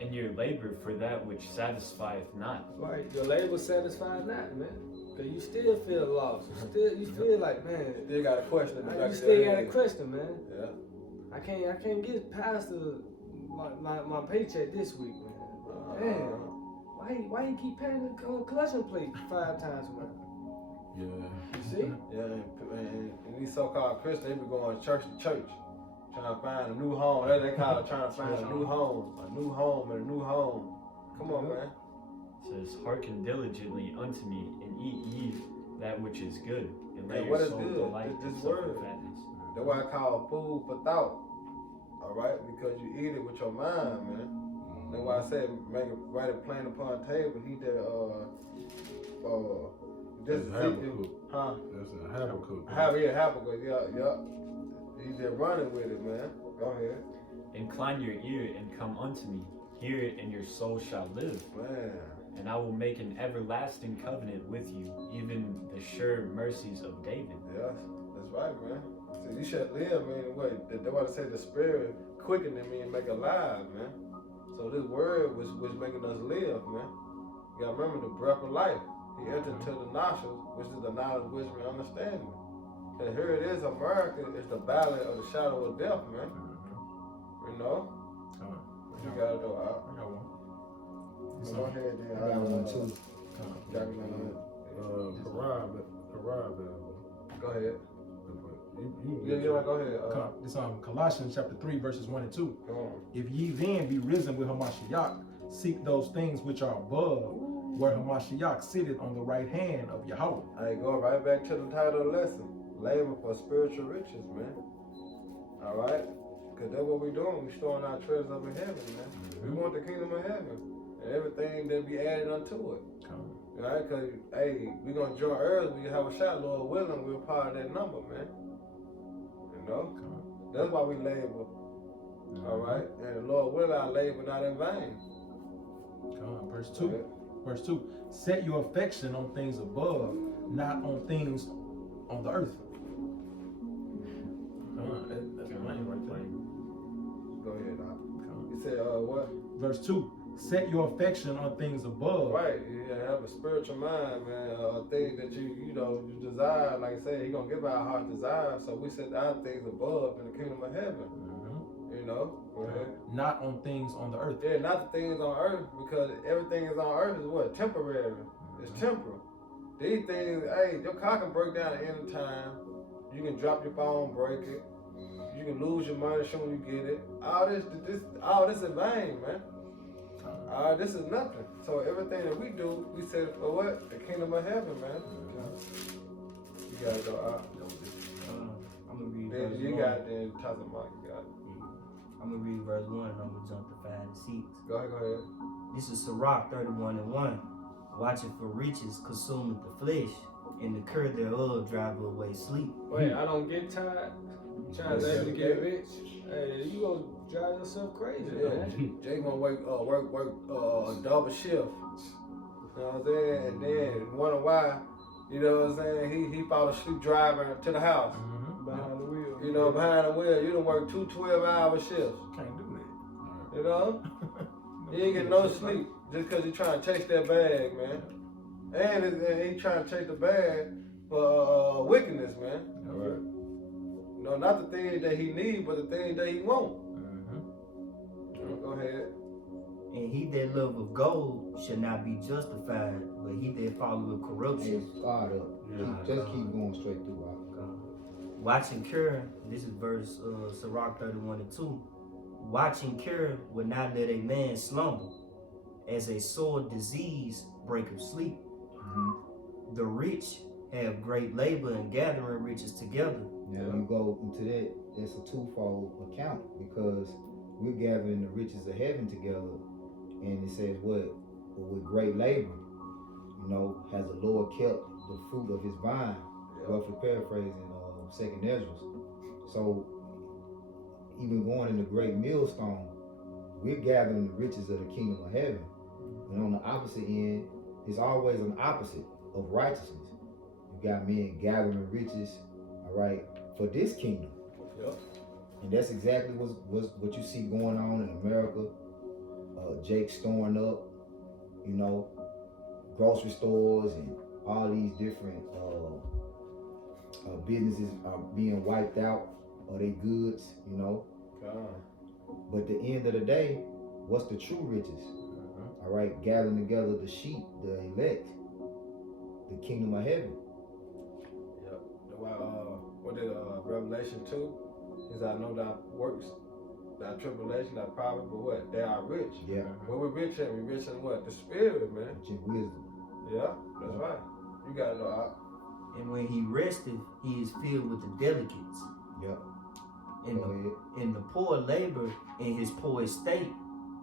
And your labor for that which satisfieth not. Right, your label satisfied not, man. Cause you still feel lost. You feel like, man. Still got a question in the back You of still your got a head. question, man. Yeah. I can't get past my paycheck this week, man. Damn. Why you keep paying the collection plate 5 times a month? Yeah. You see? Yeah, and these so-called Christians, they be going church to church, trying to find a new home. They call it trying to find a new home and a new home. Come on, man. It says, hearken diligently unto me, and eat ye that which is good, and let Yeah, your what is soul good? delight It's in this suffer word. fatness. That's why I call food for thought. All right, because you eat it with your mind, man. That's why I said write it plain upon the table. He did this That's is Habakkuk. huh? That's a Habakkuk. Habakkuk, yeah. He's just running with it, man. Go ahead. Incline your ear and come unto me. Hear it, and your soul shall live. Man. And I will make an everlasting covenant with you, even the sure mercies of David. Yes, that's right, man. See, you should live, man. What? They want to say the spirit quickening me and make alive, man. So this word was making us live, man. You gotta remember the breath of life. He entered to the nostrils, which is the knowledge, wisdom, and understanding. And here it is, America is the valley of the shadow of death, man. You know? You gotta go out. I got one. Go ahead, then. I got one too. Go ahead. You Yeah, go ahead. This Colossians chapter 3 verses 1 and 2. Come on. If ye then be risen with Hamashiach, seek those things which are above, where Hamashiach sitteth on the right hand of Yahweh. I go right back to the title of the lesson. Labor for spiritual riches, man. All right? Because that's what we're doing. We're storing our treasures up in heaven, man. We want the kingdom of heaven. And everything that be added unto it. All right? Because, hey, we're going to join early. We have a shot, Lord willing. We're part of that number, man. You know? That's why we labor. All right? And the Lord willing, our labor not in vain. Verse 2. Verse 2. Set your affection on things above, not on things on the earth. That's a line right there. Go ahead, Doc. You said, what? Verse 2. Set your affection on things above. Right, you have a spiritual mind, man. Things that you desire. Like I said, He gonna give our heart desire. So we set our things above in the kingdom of heaven. You know, go ahead. Not on things on the earth. Yeah, not the things on earth, because everything is on earth is what? Temporary. It's temporal. These things, hey, your car can break down at any time. You can drop your phone, break it. You can lose your money soon you get it. All this in vain, man. This is nothing. So everything that we do, we say for what? The kingdom of heaven, man. You gotta go out. I'm gonna read Then verse you 1. got then talk about you got it. I'm gonna read verse 1 and I'm gonna jump to 5 and 6. Go ahead. This is Sirach 31 and 1. Watching for riches consumeth the flesh, and the curse thereof driveth away sleep. Wait, I don't get tired. Trying to get rich. Hey, you gonna drive yourself crazy, man. Jay gonna work a double shift. You know what I'm saying? And then wonder why, you know what I'm saying, he fall asleep driving to the house. Behind the wheel. You know, behind the wheel. You done work 2 12-hour shifts. Can't do that. You know? You ain't get no sleep just because you trying to chase that bag, man. And he trying to chase the bag for wickedness, man. All right. You know, not the things that he need, but the things that he want. Go ahead. And he that loveth gold shall not be justified, but he that followeth Hey, corruption. start up. Just keep going straight through. Watching cure, this is verse Sirach 31 and 2. Watching cure will not let a man slumber, as a sore disease breaketh sleep. The rich have great labor in gathering riches together. Now you go into that, that's a twofold account, because we're gathering the riches of heaven together, and it says what? With great labor, you know, has the Lord kept the fruit of his vine, roughly paraphrasing Second Ezra. So even going in the great millstone, we're gathering the riches of the kingdom of heaven. And on the opposite end, it's always an opposite of righteousness. You got men gathering riches, all right, for this kingdom. And that's exactly what you see going on in America. Jake storing up, you know, grocery stores and all these different businesses are being wiped out, or they goods, you know. But at the end of the day, what's the true riches? All right, gathering together the sheep, the elect, the kingdom of heaven. Yep. What did Revelation 2? Is I know thy works, thy tribulation, thy poverty, but what? They are rich. Yeah. What we rich in? We rich in what? The spirit, man. Which is wisdom. Yeah, that's right. You gotta know out. And when he resteth, he is filled with the delicates. Yep. And the poor labor in his poor estate,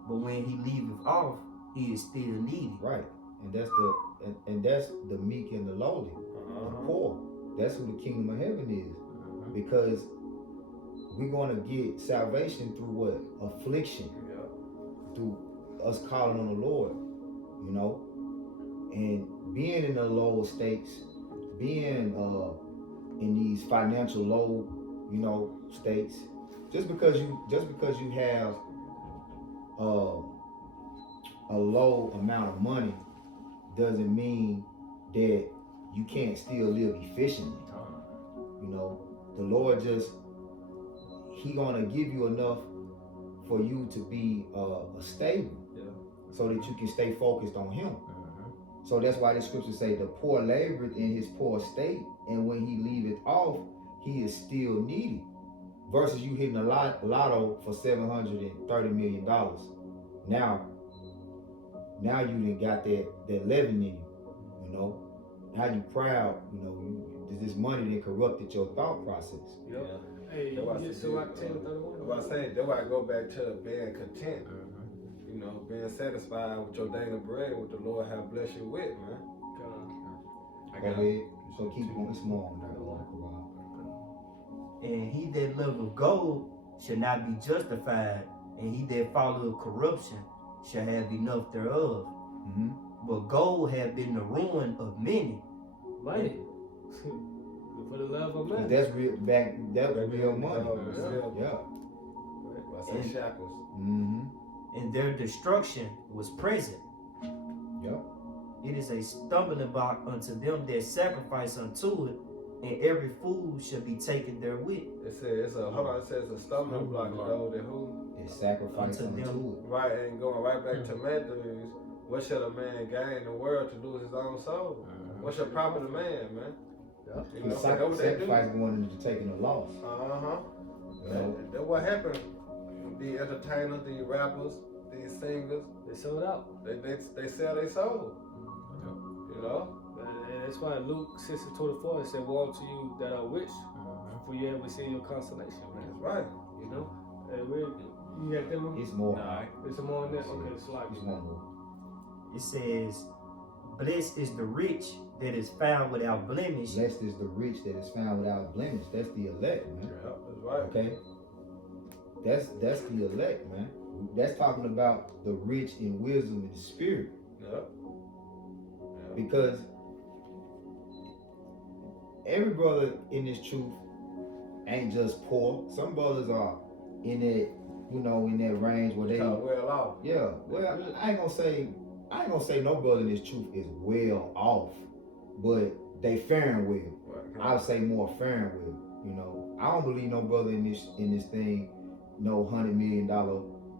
but when he leaveth off, he is still needy. Right. And that's the meek and the lowly, the poor. That's who the kingdom of heaven is. Because we're gonna get salvation through what? Affliction, Yeah. through us calling on the Lord, you know, and being in the low stakes, being in these financial low, you know, states. Just because you have a low amount of money doesn't mean that you can't still live efficiently. You know, the Lord He gonna give you enough for you to be stable, so that you can stay focused on Him. So that's why the scriptures say the poor laboreth in his poor state, and when he leaveth off, he is still needy. Versus you hitting a lotto for $730 million. Now you done got that 11 in you, you know. Now you proud, you know, this money that corrupted your thought process. Yep. Hey, you get Sirach 10:31. What I say, that's why I go back to being content. You know, being satisfied with your daily bread, what the Lord have blessed you with, man. Go ahead. So keep on small on that. And he that loveth gold shall not be justified, and he that followeth corruption shall have enough thereof. Mm-hmm. But gold hath been the ruin of many. Money. For the love of money. That's real real money. Yeah. I say And- shackles. Mm-hmm. And their destruction was present. Yep. It is a stumbling block unto them that sacrifice unto it, and every fool shall be taken therewith. It says it says a stumbling block to those that who It's sacrifice Unto them. unto it. right, and going right back to Matthews, what shall a man gain the world to lose his own soul? What's your profit of man, man? You know, The that's what they do. sacrifice going into taking a loss. Uh-huh. You know? That's what happened. The entertainers, the rappers, these singers, They sold out. they sell their soul. You know? And that's why Luke 6:24 said, "Woe to you that are rich, for you have received your consolation." Man. That's right. You know, and you got them. It's more. There's some more in there. Okay, it's like It's one more. It says, blessed is the rich that is found without blemish. Blessed is the rich that is found without blemish. That's the elect, man. Yeah, that's right. Okay? That's the elect, man. That's talking about the rich in wisdom and spirit. Yeah. Because every brother in this truth ain't just poor. Some brothers are in that, you know, in that range where they, well off. yeah. Well, I ain't gonna say no brother in this truth is well off, but they faring well. I would say more faring well. You know, I don't believe no brother in this thing, no $100 million,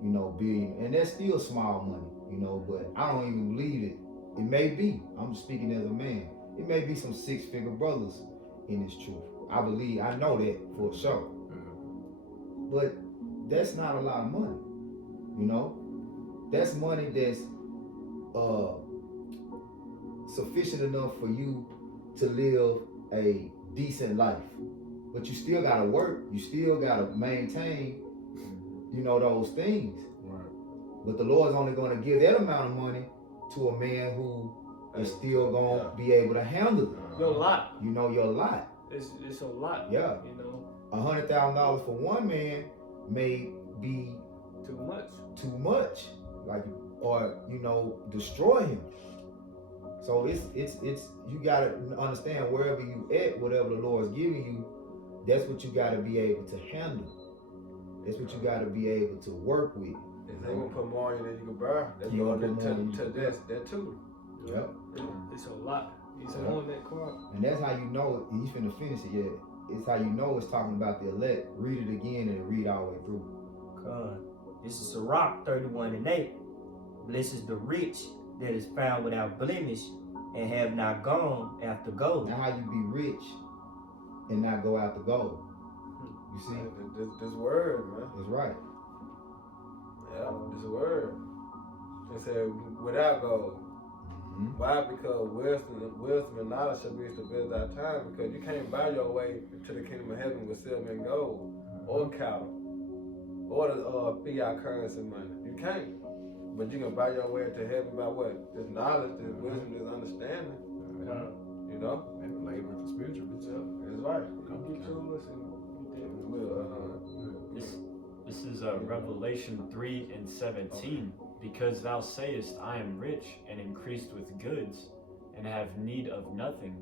you know, billion, and that's still small money, you know. But I don't even believe it. It may be. I'm speaking as a man. It may be some 6-figure brothers in this truth. I know that for sure. But that's not a lot of money, you know. That's money that's sufficient enough for you to live a decent life. But you still gotta work. You still gotta maintain, you know, those things. Right. But the Lord's only gonna give that amount of money to a man who is still gonna be able to handle it. your lot. You know, your lot. It's a lot. Yeah. You know, $100,000 for one man may be too much. too much, like, or you know, destroy him. So it's you gotta understand wherever you at, whatever the Lord's giving you, that's what you gotta be able to handle. That's what you gotta be able to work with. If they gonna put more in than you can bear, that's You going gonna put more than you to can that too. Yep. It's a lot. He's Yeah. on that car. And that's how you know, and you finna finish it yet. It's how you know it's talking about the elect. Read it again and read all the way through. This is Sirach 31:8. Blessed is the rich that is found without blemish, and have not gone after gold. Now how you be rich and not go out to gold. You see? This word, man. It's right. Yeah, this word. It said without gold. Mhm. Why? Because wisdom and knowledge shall be the best of our time. Because you can't buy your way to the kingdom of heaven with silver and gold, or cattle, or the fiat currency money. You can't. But you can buy your way to heaven by what? This knowledge, this wisdom, this understanding. You know? And labor for spiritual riches. That's right. You get yours and you We'll This is Revelation 3:17. Because thou sayest, I am rich and increased with goods, and have need of nothing,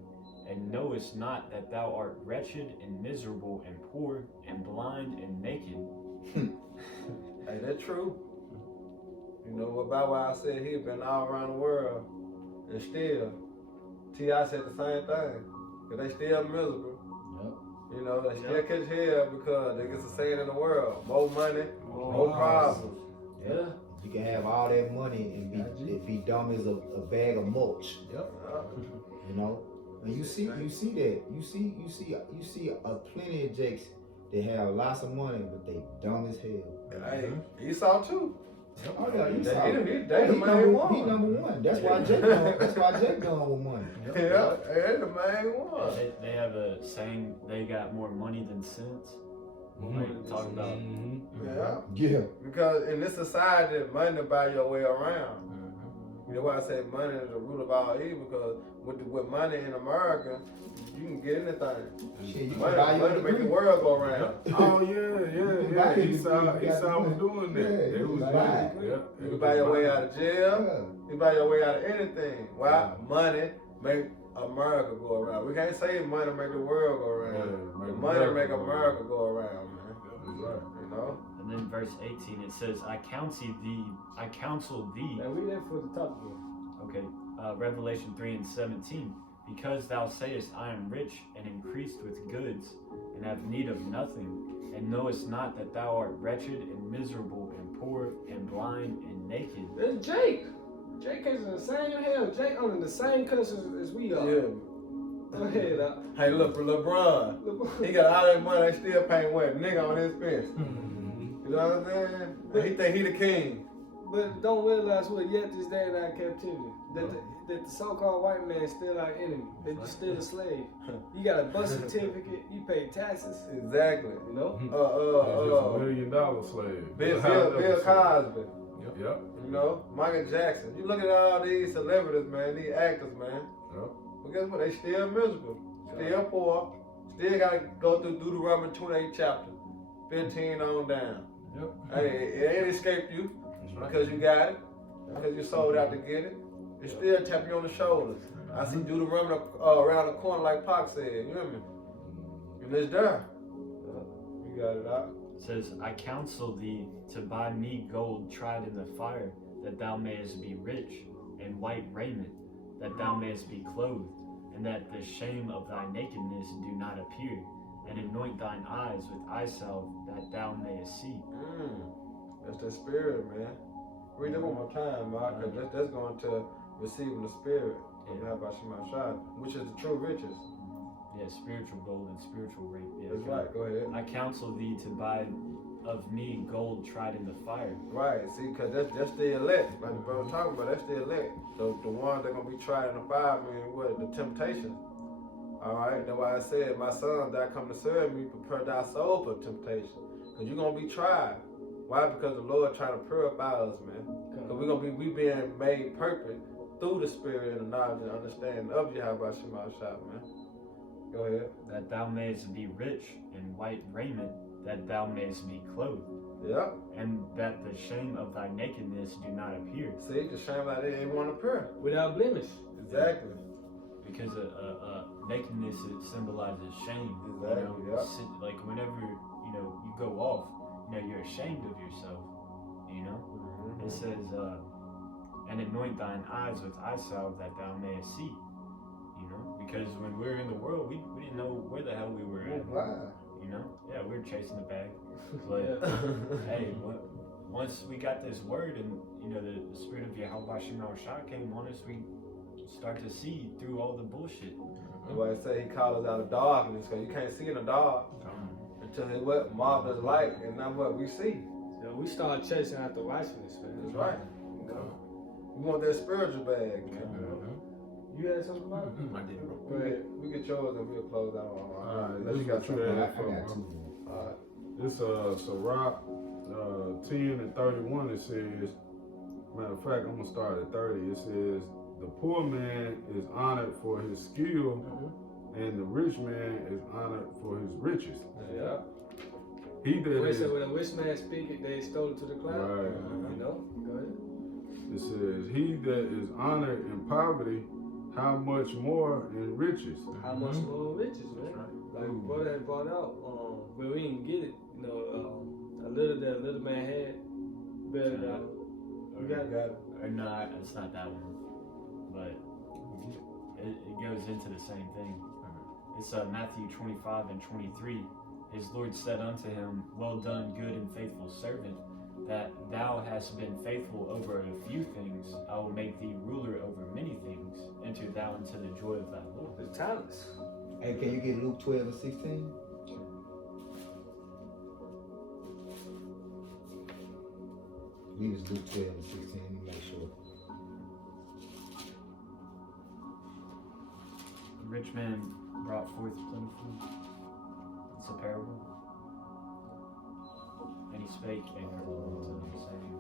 and knowest not that thou art wretched and miserable and poor and blind and naked. Hey, that's true. You know what Bow Wow said? He been all around the world, and still, T.I. said the same thing. Cause they still miserable. Yep. You know, they still catch hell because they get the saying in the world: more money, more problems. Yeah. You can have all that money and be dumb as a bag of mulch. Yep. You know, and you see that. You see plenty of jakes that have lots of money, but they dumb as hell. Hey, Esau too. Oh yeah, He Esau. the main one. He number one. That's why Jake done with money. Yeah, they the main one. They have a saying, they got more money than sense. Like, talk about. Yeah. Yeah. Because in this society, money buy your way around. You know why I say money is the root of all evil? Because with money in America, you can get anything. Shit, you can Money, buy your money make the degree. world go around. Oh yeah. Esau was doing that. Yeah, It was buy bad. it. Yeah. You can buy your way out of jail. You buy your way out of anything. Why? Money make America go around. We can't say money make the world go around. Money make America go around, man. That's right. You know? And then verse 18, it says, I counsel thee. Now read that for the top again. Okay, Revelation 3:17. Because thou sayest, I am rich and increased with goods, and have need of nothing, and knowest not that thou art wretched and miserable and poor and blind and naked. That's Jake. Jake is in the same hell. Jake under the same curses as we are. Yeah. Go ahead, Hey, look, LeBron. He got all that money, they still paying what? Nigga on his fence. You know what I'm saying? He think he the king. But don't realize what yet this day in our captivity. That the so-called white man is still our enemy. That you're still a slave. You got a birth certificate. You pay taxes. Exactly. You know. $1 million slave. Bill Cosby. Yep. You know, Michael Jackson. You look at all these celebrities, man. These actors, man. Yep. But guess what? They still miserable. Still poor. Still gotta go through Deuteronomy 28 chapter, 15 on down. Yep. Hey, it ain't escaped you because you got it, because you sold out to get it. It still tap you on the shoulders. I see Deuteronomy around the corner, like Pac said. You hear me? And it's there. You got it out. It says, I counsel thee to buy me gold tried in the fire, that thou mayest be rich, and white raiment, that thou mayest be clothed, and that the shame of thy nakedness do not appear, and anoint thine eyes with eye salve, that thou mayest see. That's the spirit, man. Read it one more time, Mark, because that's going to receiving the spirit of Yahweh Shema Shai, which is the true riches. Yeah, spiritual gold and spiritual rape. Yeah, That's right, go ahead. I counsel thee to buy of me gold tried in the fire. Right, see, because that's the elect. Like the brother was talking about, that's the elect. The ones that are going to be tried in the fire, I mean, what? The temptation. All right, that's why I said, my son, that come to serve me, prepare thy soul for temptation. Because you're going to be tried. Why? Because the Lord trying to purify us, man. Because we being made perfect through the spirit and the knowledge and understanding of Yahweh Shema Shai, man. Go ahead. That thou mayest be rich in white raiment, that thou mayest be clothed. Yeah. And that the shame of thy nakedness do not appear. See, the shame like they didn't want to appear. Without blemish. Exactly. Because nakedness, it symbolizes shame. Exactly, You know, like whenever, you go off, you're ashamed of yourself. It says, and anoint thine eyes with eye salve, that thou mayest see. Because when we were in the world, we didn't know where the hell we were at. Yeah, we were chasing the bag. But hey, once we got this word and the spirit of Yahweh Shema Shai came on us, we start to see through all the bullshit. That's why I say he called us out of darkness, because you can't see in the dark until it what marvelous light, and not what we see. So we start chasing after righteousness, man. That's right. We want that spiritual bag, man. You had something about it? I did it. Go ahead. We get yours and we'll close out. Alright, Unless you this got is something. what you I had for got me. two. This Sirach 10:31, it says, matter of fact, I'm gonna start at 30. It says, the poor man is honored for his skill, and the rich man is honored for his riches. Yeah. He that Wait, is, so when a rich man speak, they stole it to the cloud. Right. You know? Go ahead. it says, he that is honored in poverty, how much more in riches? How much more riches, man? Like brother had brought out, where we didn't get it, you know, a little that a little man had, better than you got it. Or no, it's not that one. But it goes into the same thing. It's Matthew 25 and 23. His Lord said unto him, Well done, good and faithful servant, that thou hast been faithful over a few things. I will make thee ruler over many things. Enter thou into the joy of thy Lord. The talents. Hey, can you get Luke 12 and 16? Read us Luke 12 and 16, let me make sure. The rich man brought forth plentiful. It's a parable. And he spake a parable unto them, saying,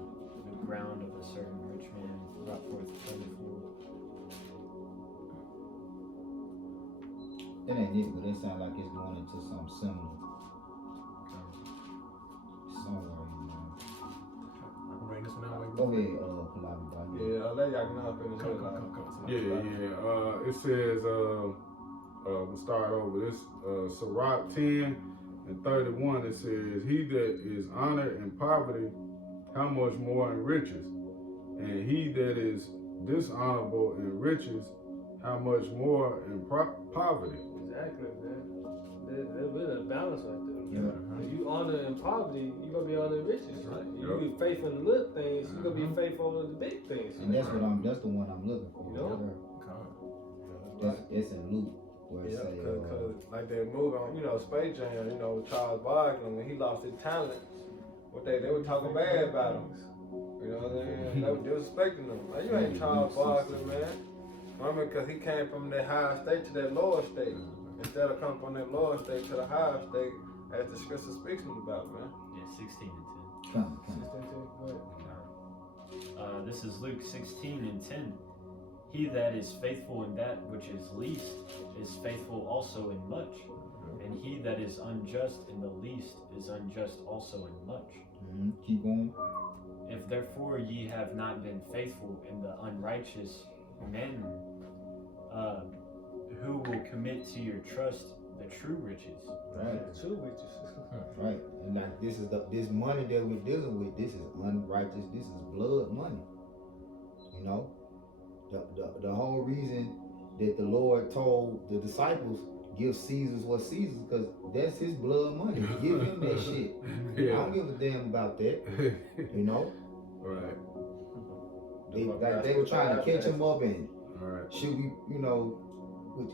The ground of a certain rich man brought forth plentiful. That ain't it, but it sounds like it's going into something similar. Somewhere, you know. I can bring this one out. Go ahead, Kalabi, bro. Yeah, I'll let y'all know up in the Come. Yeah. It says, we'll start over. This Sirach 10 and 31. It says, he that is honored in poverty, how much more in riches? And he that is dishonorable in riches, how much more in poverty? Exactly, man. There's really a balance right there. Yeah. If you honor in poverty, you're gonna be honored in riches, right? You be faithful in the little things, you're gonna be faithful in the big things. And that's the one I'm looking for. You know? It's in Luke where it Yeah, say, cause like that movie on, Space Jam, with Charles Barkley, when he lost his talent, they were talking bad about him. You know what I mean? They were respecting him. Like, you ain't Charles Barkley, man. Remember, because he came from that higher state to that lower state. Instead of coming from that lower state to the higher state, as the scripture speaks about, man. Yeah, 16 and 10. come. This is Luke 16 and 10. He that is faithful in that which is least is faithful also in much. And he that is unjust in the least is unjust also in much. Mm-hmm. Keep going. If therefore ye have not been faithful in the unrighteous mammon, who will commit to your trust the true riches? Right. True riches. Right. And like this money that we're dealing with, this is unrighteous, this is blood money. You know? The whole reason that the Lord told the disciples, give Caesar's what Caesar's, because that's his blood money. Give him that shit. Yeah. I don't give a damn about that. You know? Right. They were trying to catch him up and Right. should we,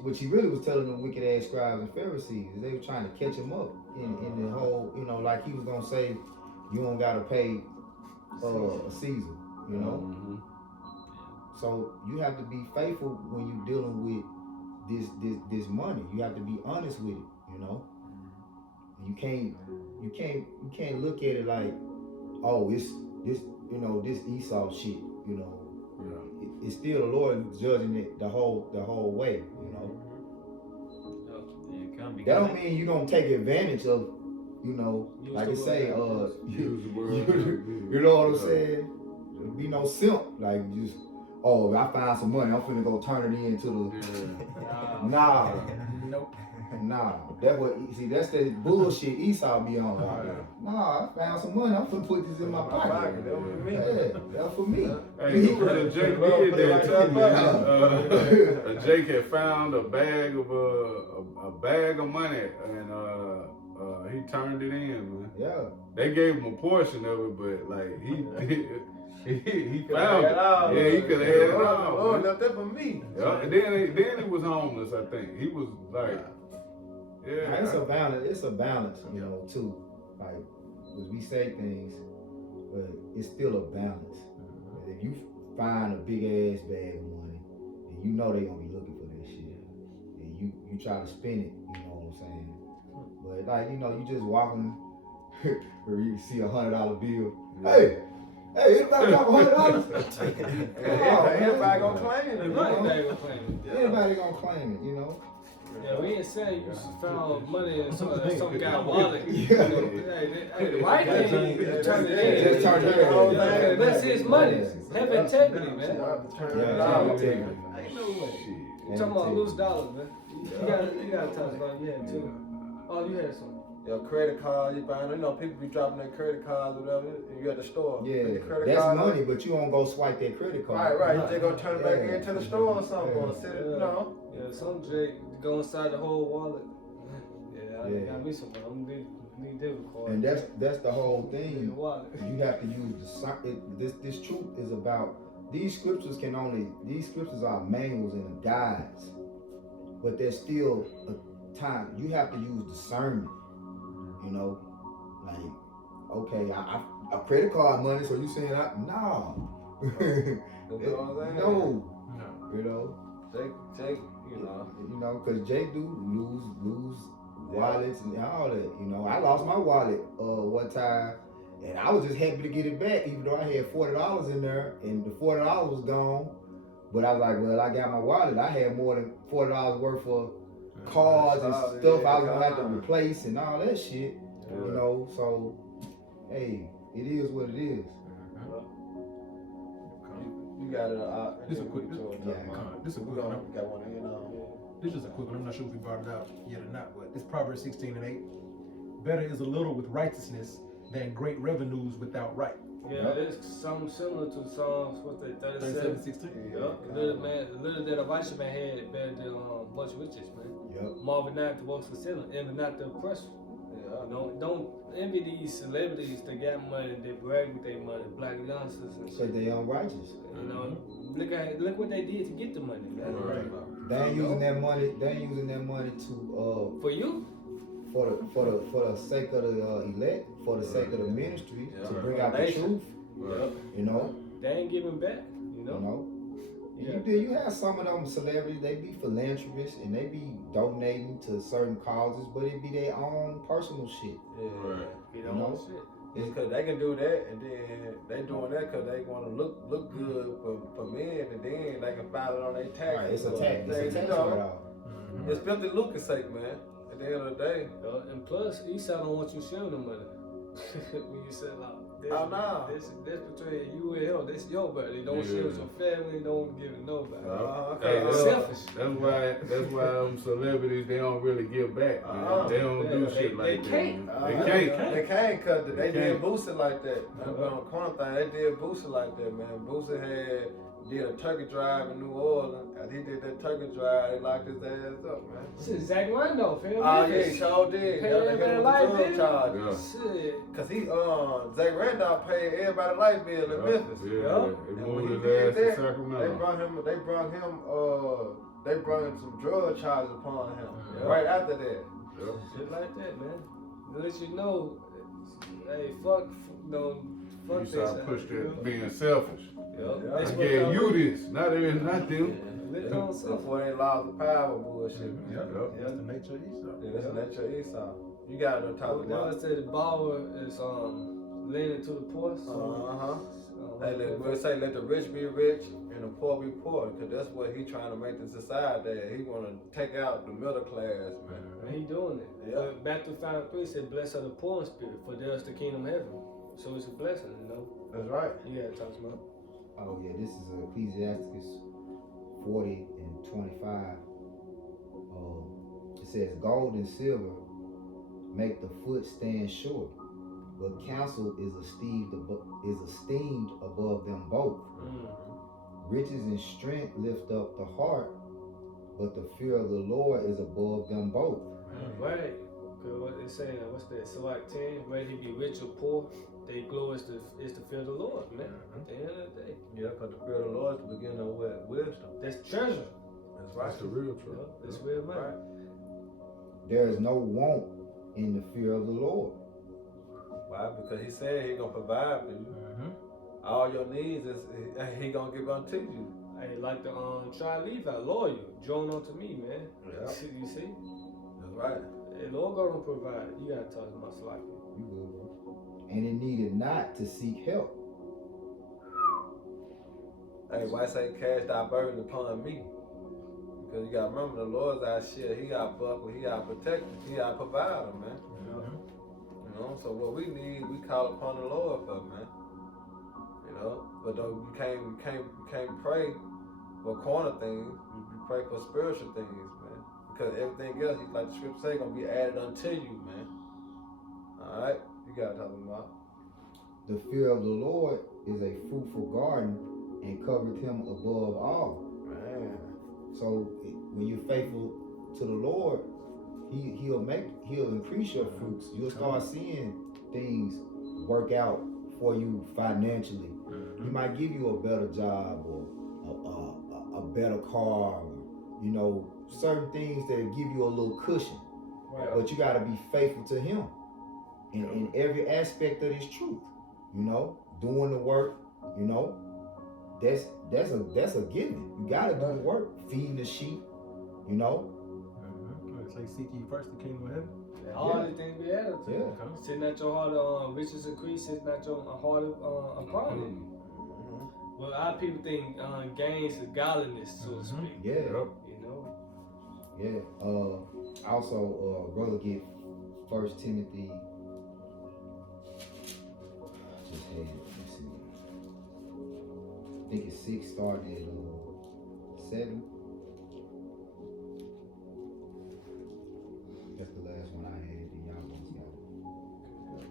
which he really was telling them wicked ass scribes and Pharisees. They were trying to catch him up in the whole, like he was gonna say, you don't gotta pay a Caesar, Mm-hmm. So you have to be faithful when you're dealing with this money. You have to be honest with it, You can't look at it like, oh, it's this, this Esau shit, Yeah. It's still the Lord judging it the whole way, That don't mean you don't take advantage of, like I say, Use the word. you know what I'm saying? There'll be no simp, like just, oh, I found some money, I'm finna go turn it into the, nah, Nope. nah. That's that bullshit Esau be on. Nah, I found some money, I'm finna put this in my pocket. That was me. Yeah, that's for me. Hey, Jake did that too, man. Jake had found a bag of money, and he turned it in, man. Yeah. They gave him a portion of it, but like he found it. All, Yeah, he could have had it all. Oh, man. left that for me. Yeah, and then he was homeless. I think he was like, yeah. It's a balance. It's a balance, too. Like, because we say things, but it's still a balance. If you find a big ass bag of money, and you know they gonna be looking for that shit, and you try to spend it, you know what I'm saying? But like, you just walking, where you see $100 bill. Hey, anybody got $100? Everybody gonna claim it. Everybody gonna claim it. Everybody gonna claim it, Yeah, we ain't saying you found money in some guy wallet. Yeah. You know, hey, the right thing is turn it in. Just turn it in. Yeah, that's his money. Have integrity, man. Yeah, integrity. Ain't no way. Shit. You talking about loose dollars, man. You gotta touch about you had too. Oh, you had some. Your credit card, you buying, people be dropping their credit cards or whatever, and you at the store. Yeah, Put the credit that's card money, but you don't go swipe that credit card. Right. You just go turn it back Yeah. into the store or something, or sit it, Yeah, some Jake go inside the whole wallet. Yeah, I Yeah. got me some. I'm gonna need debit card. And that's the whole in the thing. wallet. You have to use this truth is about these scriptures are manuals and guides, but there's still a time you have to use discernment. Like, okay, I credit card money, so you saying no. No. Jake, Because Jake do lose wallets and all that. I lost my wallet one time, and I was just happy to get it back, even though I had $40 in there, and the $40 was gone. But I was like, well, I got my wallet. I had more than $40 worth of cards and stuff I was gonna have to replace and all that shit. So hey, it is what it is. you got it. This is a quick. This is a We quick one. got one in. This is a quick one. I'm not sure if we brought it out yet or not, but it's Proverbs 16:8. Better is a little with righteousness than great revenues without right. Yeah, it's something similar to Psalms, what's that, 37? 37:16. Yeah, little that a righteous man had better than much riches, man. Yep. Marvel not the most concealing, envy not the oppressor. Don't envy these celebrities that got money, they brag with their money, black youngsters and Because shit. they unrighteous. Look what they did to get the money, man. They ain't using that money. They ain't using that money to For you? for the sake of the elect, for the sake of the ministry, to bring out the truth. They ain't giving back, You have some of them celebrities, they be philanthropists and they be donating to certain causes, but it be their own personal shit. Shit. It's because they can do that, and then they doing that because they want to look good for men, and then they can file it on their taxes. Right, it's a or tax. It's a things, tax write-off. It's filthy Lucas' sake, man. At the end of the day. And plus, Esau don't want you sharing the money. When you sell out. That's between you and him. That's your money. Don't share with your family. Don't give it to nobody. Selfish. That's why them celebrities, they don't really give back, man. They don't do shit like that. They can't because they did Boosie like that. On the corner thing, they did Boosie like that, man. Boosie did a turkey drive in New Orleans. And he did that turkey drive. They locked his ass up, man. Shit, Zach Randolph, fam. Oh yeah, he sure did. Pay They everybody got him light with bill. the drug charge. Shit. Cause Zach Randolph paid everybody light bill in Memphis. They And when moved he his ass did to that, Sacramento. they brought him some drug charges upon him. Right after that. Shit like that, man. To let you know, hey, fuck You this. start push that being selfish. That's I what gave come you with. this, not them. Live on self. Before they lost the power bullshit. That's the nature of Esau. Yeah, that's your Esau. You got to talk They about. always say the borrower is leaning to the poor. We'll say let the rich be rich and the poor be poor, because that's what he trying to make the society. He want to take out the middle class, man. And he doing it. Yeah. But Matthew 5:3 said, "Blessed are the poor in spirit, for theirs the kingdom of heaven." So it's a blessing, That's right. You gotta talk about. Oh yeah, this is Ecclesiastes 40:25. It says, "Gold and silver make the foot stand short, but counsel is esteemed above them both. Riches and strength lift up the heart, but the fear of the Lord is above them both." Right. Cause what they saying? What's that? So like 10, whether he be rich or poor, they glory is the fear of the Lord, man. At the end of the day, Yeah, because the fear of the Lord is the beginning of wisdom. that's treasure. That's right. That's the real truth. That's real money. Right. There is no want in the fear of the Lord. Why? Because he said he gonna provide for you. All your needs he gonna give unto you. Hey, like the tribe Levi, loyal, join unto me, man. Yeah. You see? That's right. Hey, Lord gonna provide. You gotta talk about like You will, bro. And it needed not to seek help. Hey, why say cast thy burden upon me? Because you got to remember, the Lord's our shield. He got buckler. He got protector. He got provider, man. You know, so what we need, we call upon the Lord for, man. You know, but though you can't pray for corner things. You pray for spiritual things, man. Because everything else, like the scripture say, gonna be added unto you, man. All right, you got to talk about. The fear of the Lord is a fruitful garden and covereth him above all. Man. So when you're faithful to the Lord, he'll increase your fruits. You'll start seeing things work out for you financially. He might give you a better job or a better car, or, you know, certain things that give you a little cushion. Right. But you got to be faithful to him in every aspect of this truth. You know, doing the work. You know, that's a given. You got to do the work, feeding the sheep. You know. It's like seek ye first the kingdom of heaven. All these things be added to. Yeah. Sitting at your heart of riches increase, sitting at your heart of poverty. Well, a lot of people think gains is godliness, so to speak. Yeah. You know. Yeah. Also, brother, get 1 Timothy. Just had it. Let's see. I think it's 6, starting at 7. That's the last one I had. And y'all both got it.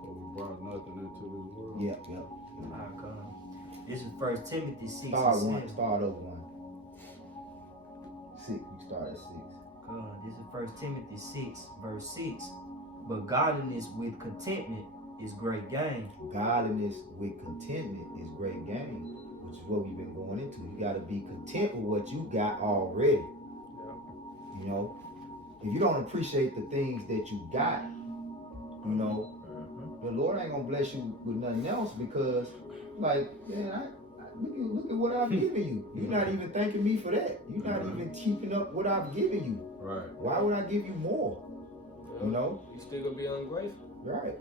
For we brought nothing into this world. Yep. This is 1 Timothy 6 Start and 7. Start over 1. 6. You start at 6. This is 1 Timothy 6, verse 6. But godliness with contentment is great gain. Godliness with contentment is great gain, which is what we've been going into. You got to be content with what you got already. You know, if you don't appreciate the things that you got, you know, the Lord ain't gonna bless you with nothing else because, like, man, look at what I've given you. You're not even thanking me for that. You're not even keeping up what I've given you. Right. Why would I give you more? You know? You still gonna be ungrateful. Right.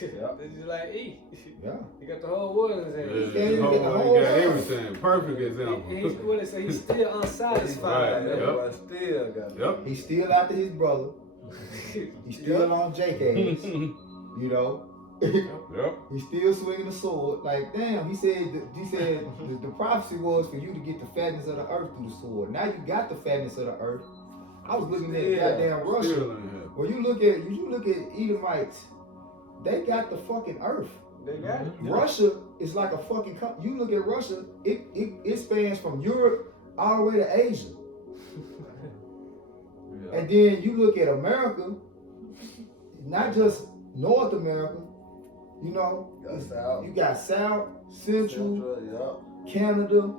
It's just like E. Yeah. He got the whole world in his Yeah, hands. Yeah, he got everything. Perfect example. What they say, he's still unsatisfied. Right, But still got Yep. He's still after his brother. He's still on Jake ass. You know? Yep. He's still swinging the sword. Like, damn, he said the prophecy was for you to get the fatness of the earth through the sword. Now you got the fatness of the earth. I was looking at goddamn Russia. Still in here. When you look at Edomites, they got the fucking earth. They got it. Russia is like a fucking you look at Russia, it spans from Europe all the way to Asia. And then you look at America, not just North America, you know, you got South, Central, Canada.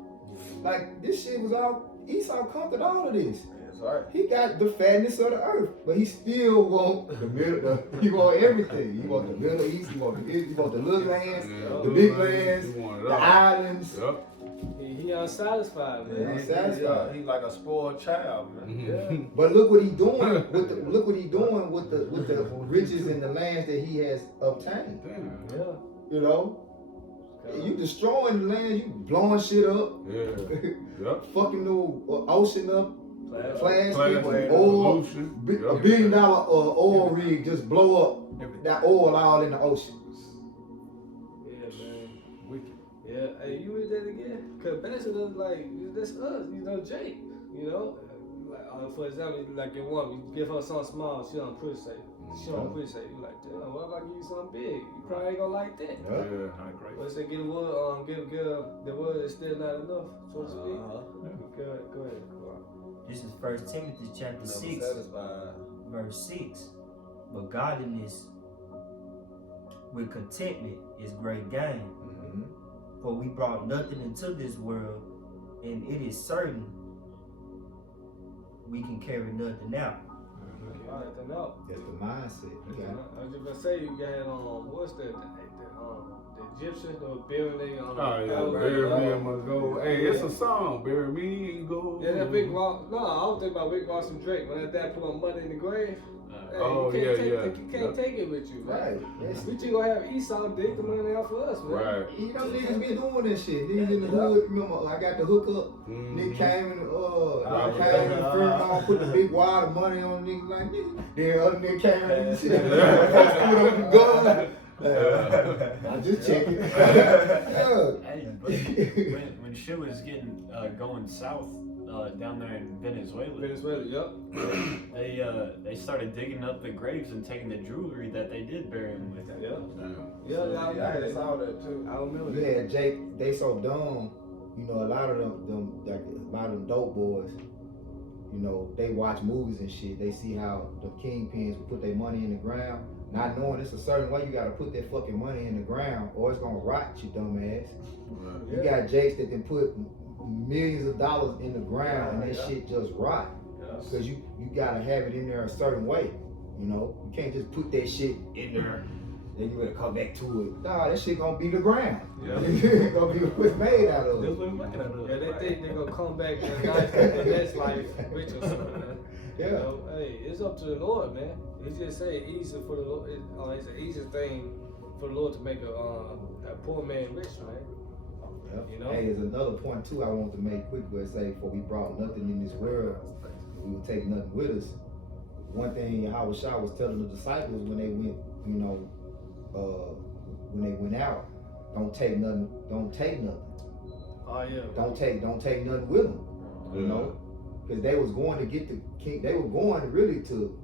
Like, this shit was all, Esau conquered all of this. That's right. He got the fatness of the earth, but he still want the middle. He want everything. He want the Middle East. He want the little lands, the big lands, the islands. Yep. He unsatisfied, man. He's like a spoiled child, man. Yeah. But look what he's doing with the riches and the lands that he has obtained. Damn. Yeah. You know, you destroying the land, you blowing shit up, Yeah. Yep. fucking the ocean up, plastic, Plastic, oil, pollution. a Yep. $1 billion oil rig just blow up that oil all in the ocean. Yeah, man. Wicked. Yeah. Hey, you read that again? Cause basically, like, that's us. You know, Jake. You know, like for example, like your woman, you give her something small, she don't appreciate it. She don't appreciate it. You like, damn, what if I give you something big? You probably ain't gonna like that. Yeah. But say get a word, give the word is still not enough. So to speak. Go ahead. Go on. This is 1 Timothy chapter Never 6, satisfied. verse 6. But godliness with contentment is great gain. Mm-hmm. For we brought nothing into this world, and it is certain we can carry nothing out. Nothing else. That's the mindset. You got it. I was just gonna say you got what's that? The Egyptians that were burying they Oh yeah, bury me in my gold. Hey, it's a song. Bury me in gold. Yeah, that Big Ross. No, I was thinking about Big Ross and Drake when that dad put on money in the grave. Hey, Oh, you can't yeah. you can't take it with you, man. Right. That's, We just gonna have Esau dig the money out for us, man. Right. you know, niggas be doing this shit. Niggas in the hood, remember, I got the hookup. Nigga came in, came in the firm, put the big wad of money on niggas like nigga. Then other nigga came in and shit. Put up the gun. I'm just checking. Hey, but when shit was getting going south down there in Venezuela, Venezuela, yep. they started digging up the graves and taking the jewelry that they did bury him with. Yeah. Yeah, Yeah, I saw that too. I remember Yeah, that. Jake, they so dumb. You know, a lot of them like a lot of them dope boys. You know, they watch movies and shit. They see how the kingpins put their money in the ground, not knowing it's a certain way you gotta put that fucking money in the ground, or it's gonna rot, you dumbass. You got Jakes that can put millions of dollars in the ground and that shit just rot. Because you gotta have it in there a certain way. You know, you can't just put that shit in there. Then you better come back to it. Nah, that shit gonna be the ground. Yeah. It's gonna be what's made out of That's it. what we're making out of. Yeah, they think they're gonna come back and guys in the next life rich or something, man. Yeah. You know, hey, it's up to the Lord, man. He just say it's easy for the Lord. It's an easy thing for the Lord to make a poor man rich, man. Yep. You know? Hey, there's another point too I want to make quick, but say before we brought nothing in this world, we would take nothing with us. One thing Yahweh Shah was telling the disciples when they went, you know, when they went out, don't take nothing. Oh yeah. Don't take nothing with them. You know, because they was going to get the king. They were going really to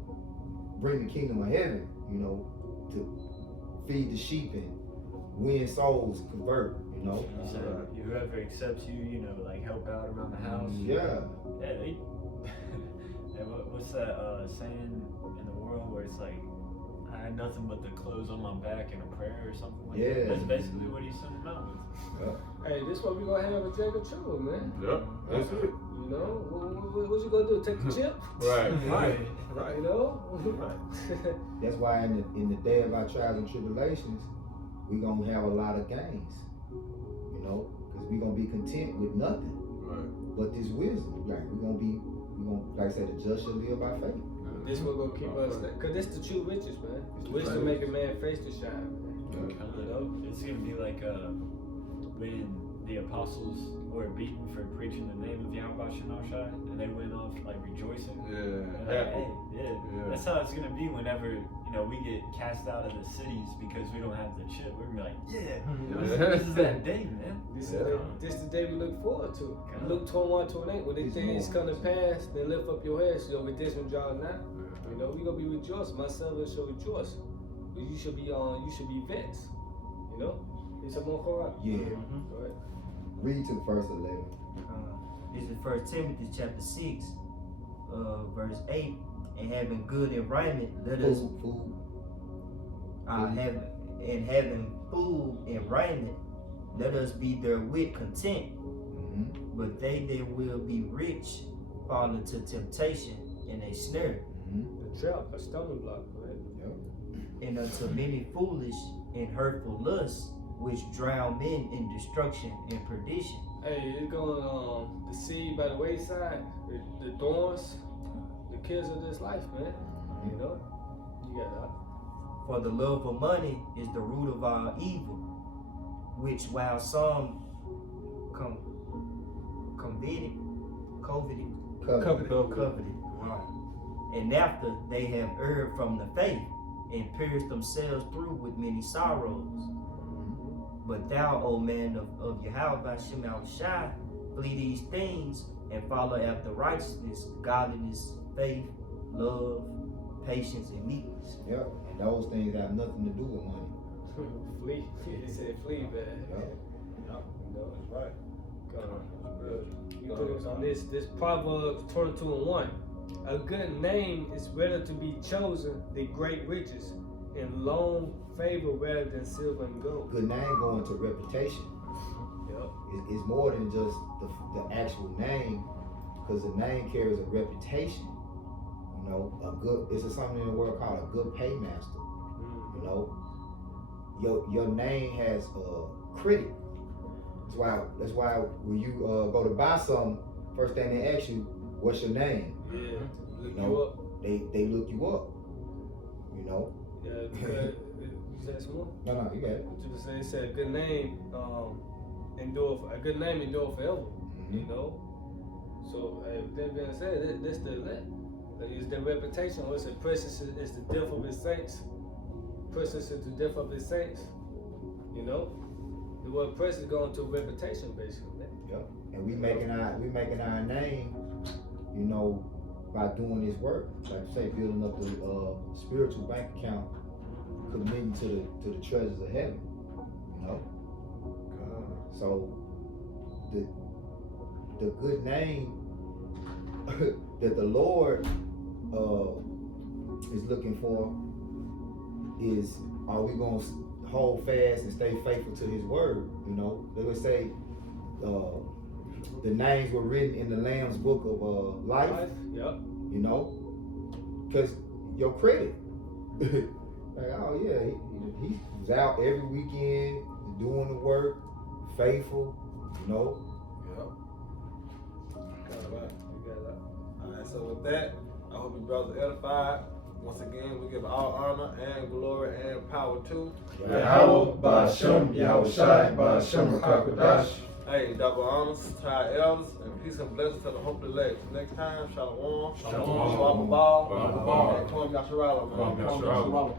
bring the kingdom of heaven. You know, to feed the sheep and win souls, convert. You know. He said, whoever accepts you, you know, like help out around the house. Yeah. Yeah, they, and what's that saying in the world where it's like, I had nothing but the clothes on my back and a prayer or something like that. That's basically what he's sending out with. Hey, this what we gonna have a Jacob Trouble, man. Yep, that's it. You know, what you gonna do? Take the chip? Right. Right. You know? That's why in the day of our trials and tribulations, we gonna have a lot of gains. You know, because we gonna be content with nothing but this wisdom. Like we gonna like I said, the just shall live by faith. This what gonna keep us, cause this the true riches, man. Wisdom make a man face to shine, man. You know, it's gonna be like when the apostles were beaten for preaching the name of Yahweh Shai, and they went off like rejoicing. And like, hey, that's how it's gonna be whenever we get cast out of the cities because we don't have the chip. We're gonna be like, this is that day, man. This is the day we look forward to. Luke 21:28. When they things come to pass, then lift up your heads. With this one, draw now. You know, we gonna be rejoicing. My servants shall rejoice. But you should be vexed. You know, it's a more correct. Yeah. Go ahead. Read to verse 11. This is 1 Timothy chapter 6, verse 8. And having good and raiment, let us Food. having food and raiment, let us be therewith content. Mm-hmm. But they that will be rich fall into temptation and a snare, The trap, a stumbling block, right? and unto many foolish and hurtful lusts, which drown men in destruction and perdition. Hey, it's going the seed by the wayside, the thorns, the kids of this life, man. You know, you got that. For the love of money is the root of all evil, which while some coveted, and after they have erred from the faith and pierced themselves through with many sorrows. But thou, O man of Yahweh Shema Shai, flee these things and follow after righteousness, godliness, faith, love, patience, and meekness. Yep. And those things have nothing to do with money. Flee. He said flee, man. Yep. You know, that's right. You put us on this Proverbs 22:1. A good name is better to be chosen than great riches, and long favor rather than silver and gold. Good name going to reputation. Yep. It's more than just the actual name, because the name carries a reputation. You know, it's something in the world called a good paymaster. You know, your name has a critic. That's why when you go to buy something, first thing they ask you, what's your name? Yeah. Look You know, they look you up. you know. Yeah, because you said some more? No, you got it. What you just said, it said a good name endure forever. You know? So with that being said, this the elect. It's the reputation. What's it? Precious is the death of his saints. Precious is the death of his saints. You know? The word precious going to reputation basically. Yep. And we making our name, you know, by doing this work. Like I say, building up the spiritual bank account, committing to the treasures of heaven. You know? So the good name that the Lord is looking for is, are we going to hold fast and stay faithful to his word? You know, they would say the names were written in the Lamb's book of life. Yep. You know, because your credit, like, oh yeah, he was out every weekend doing the work, faithful, you know. Alright, so with that, I hope you brothers are edified. Once again, we give all honor and glory and power to Yahweh Ba'Shem Yahushai Ba'Shem Rakakadash. Hey, double honors to our elders and peace and blessings to the hope elect. Next time, Shalom. Shalom. Ball. Ball. And Kwame Yasharala, man. Kwame Yasharala.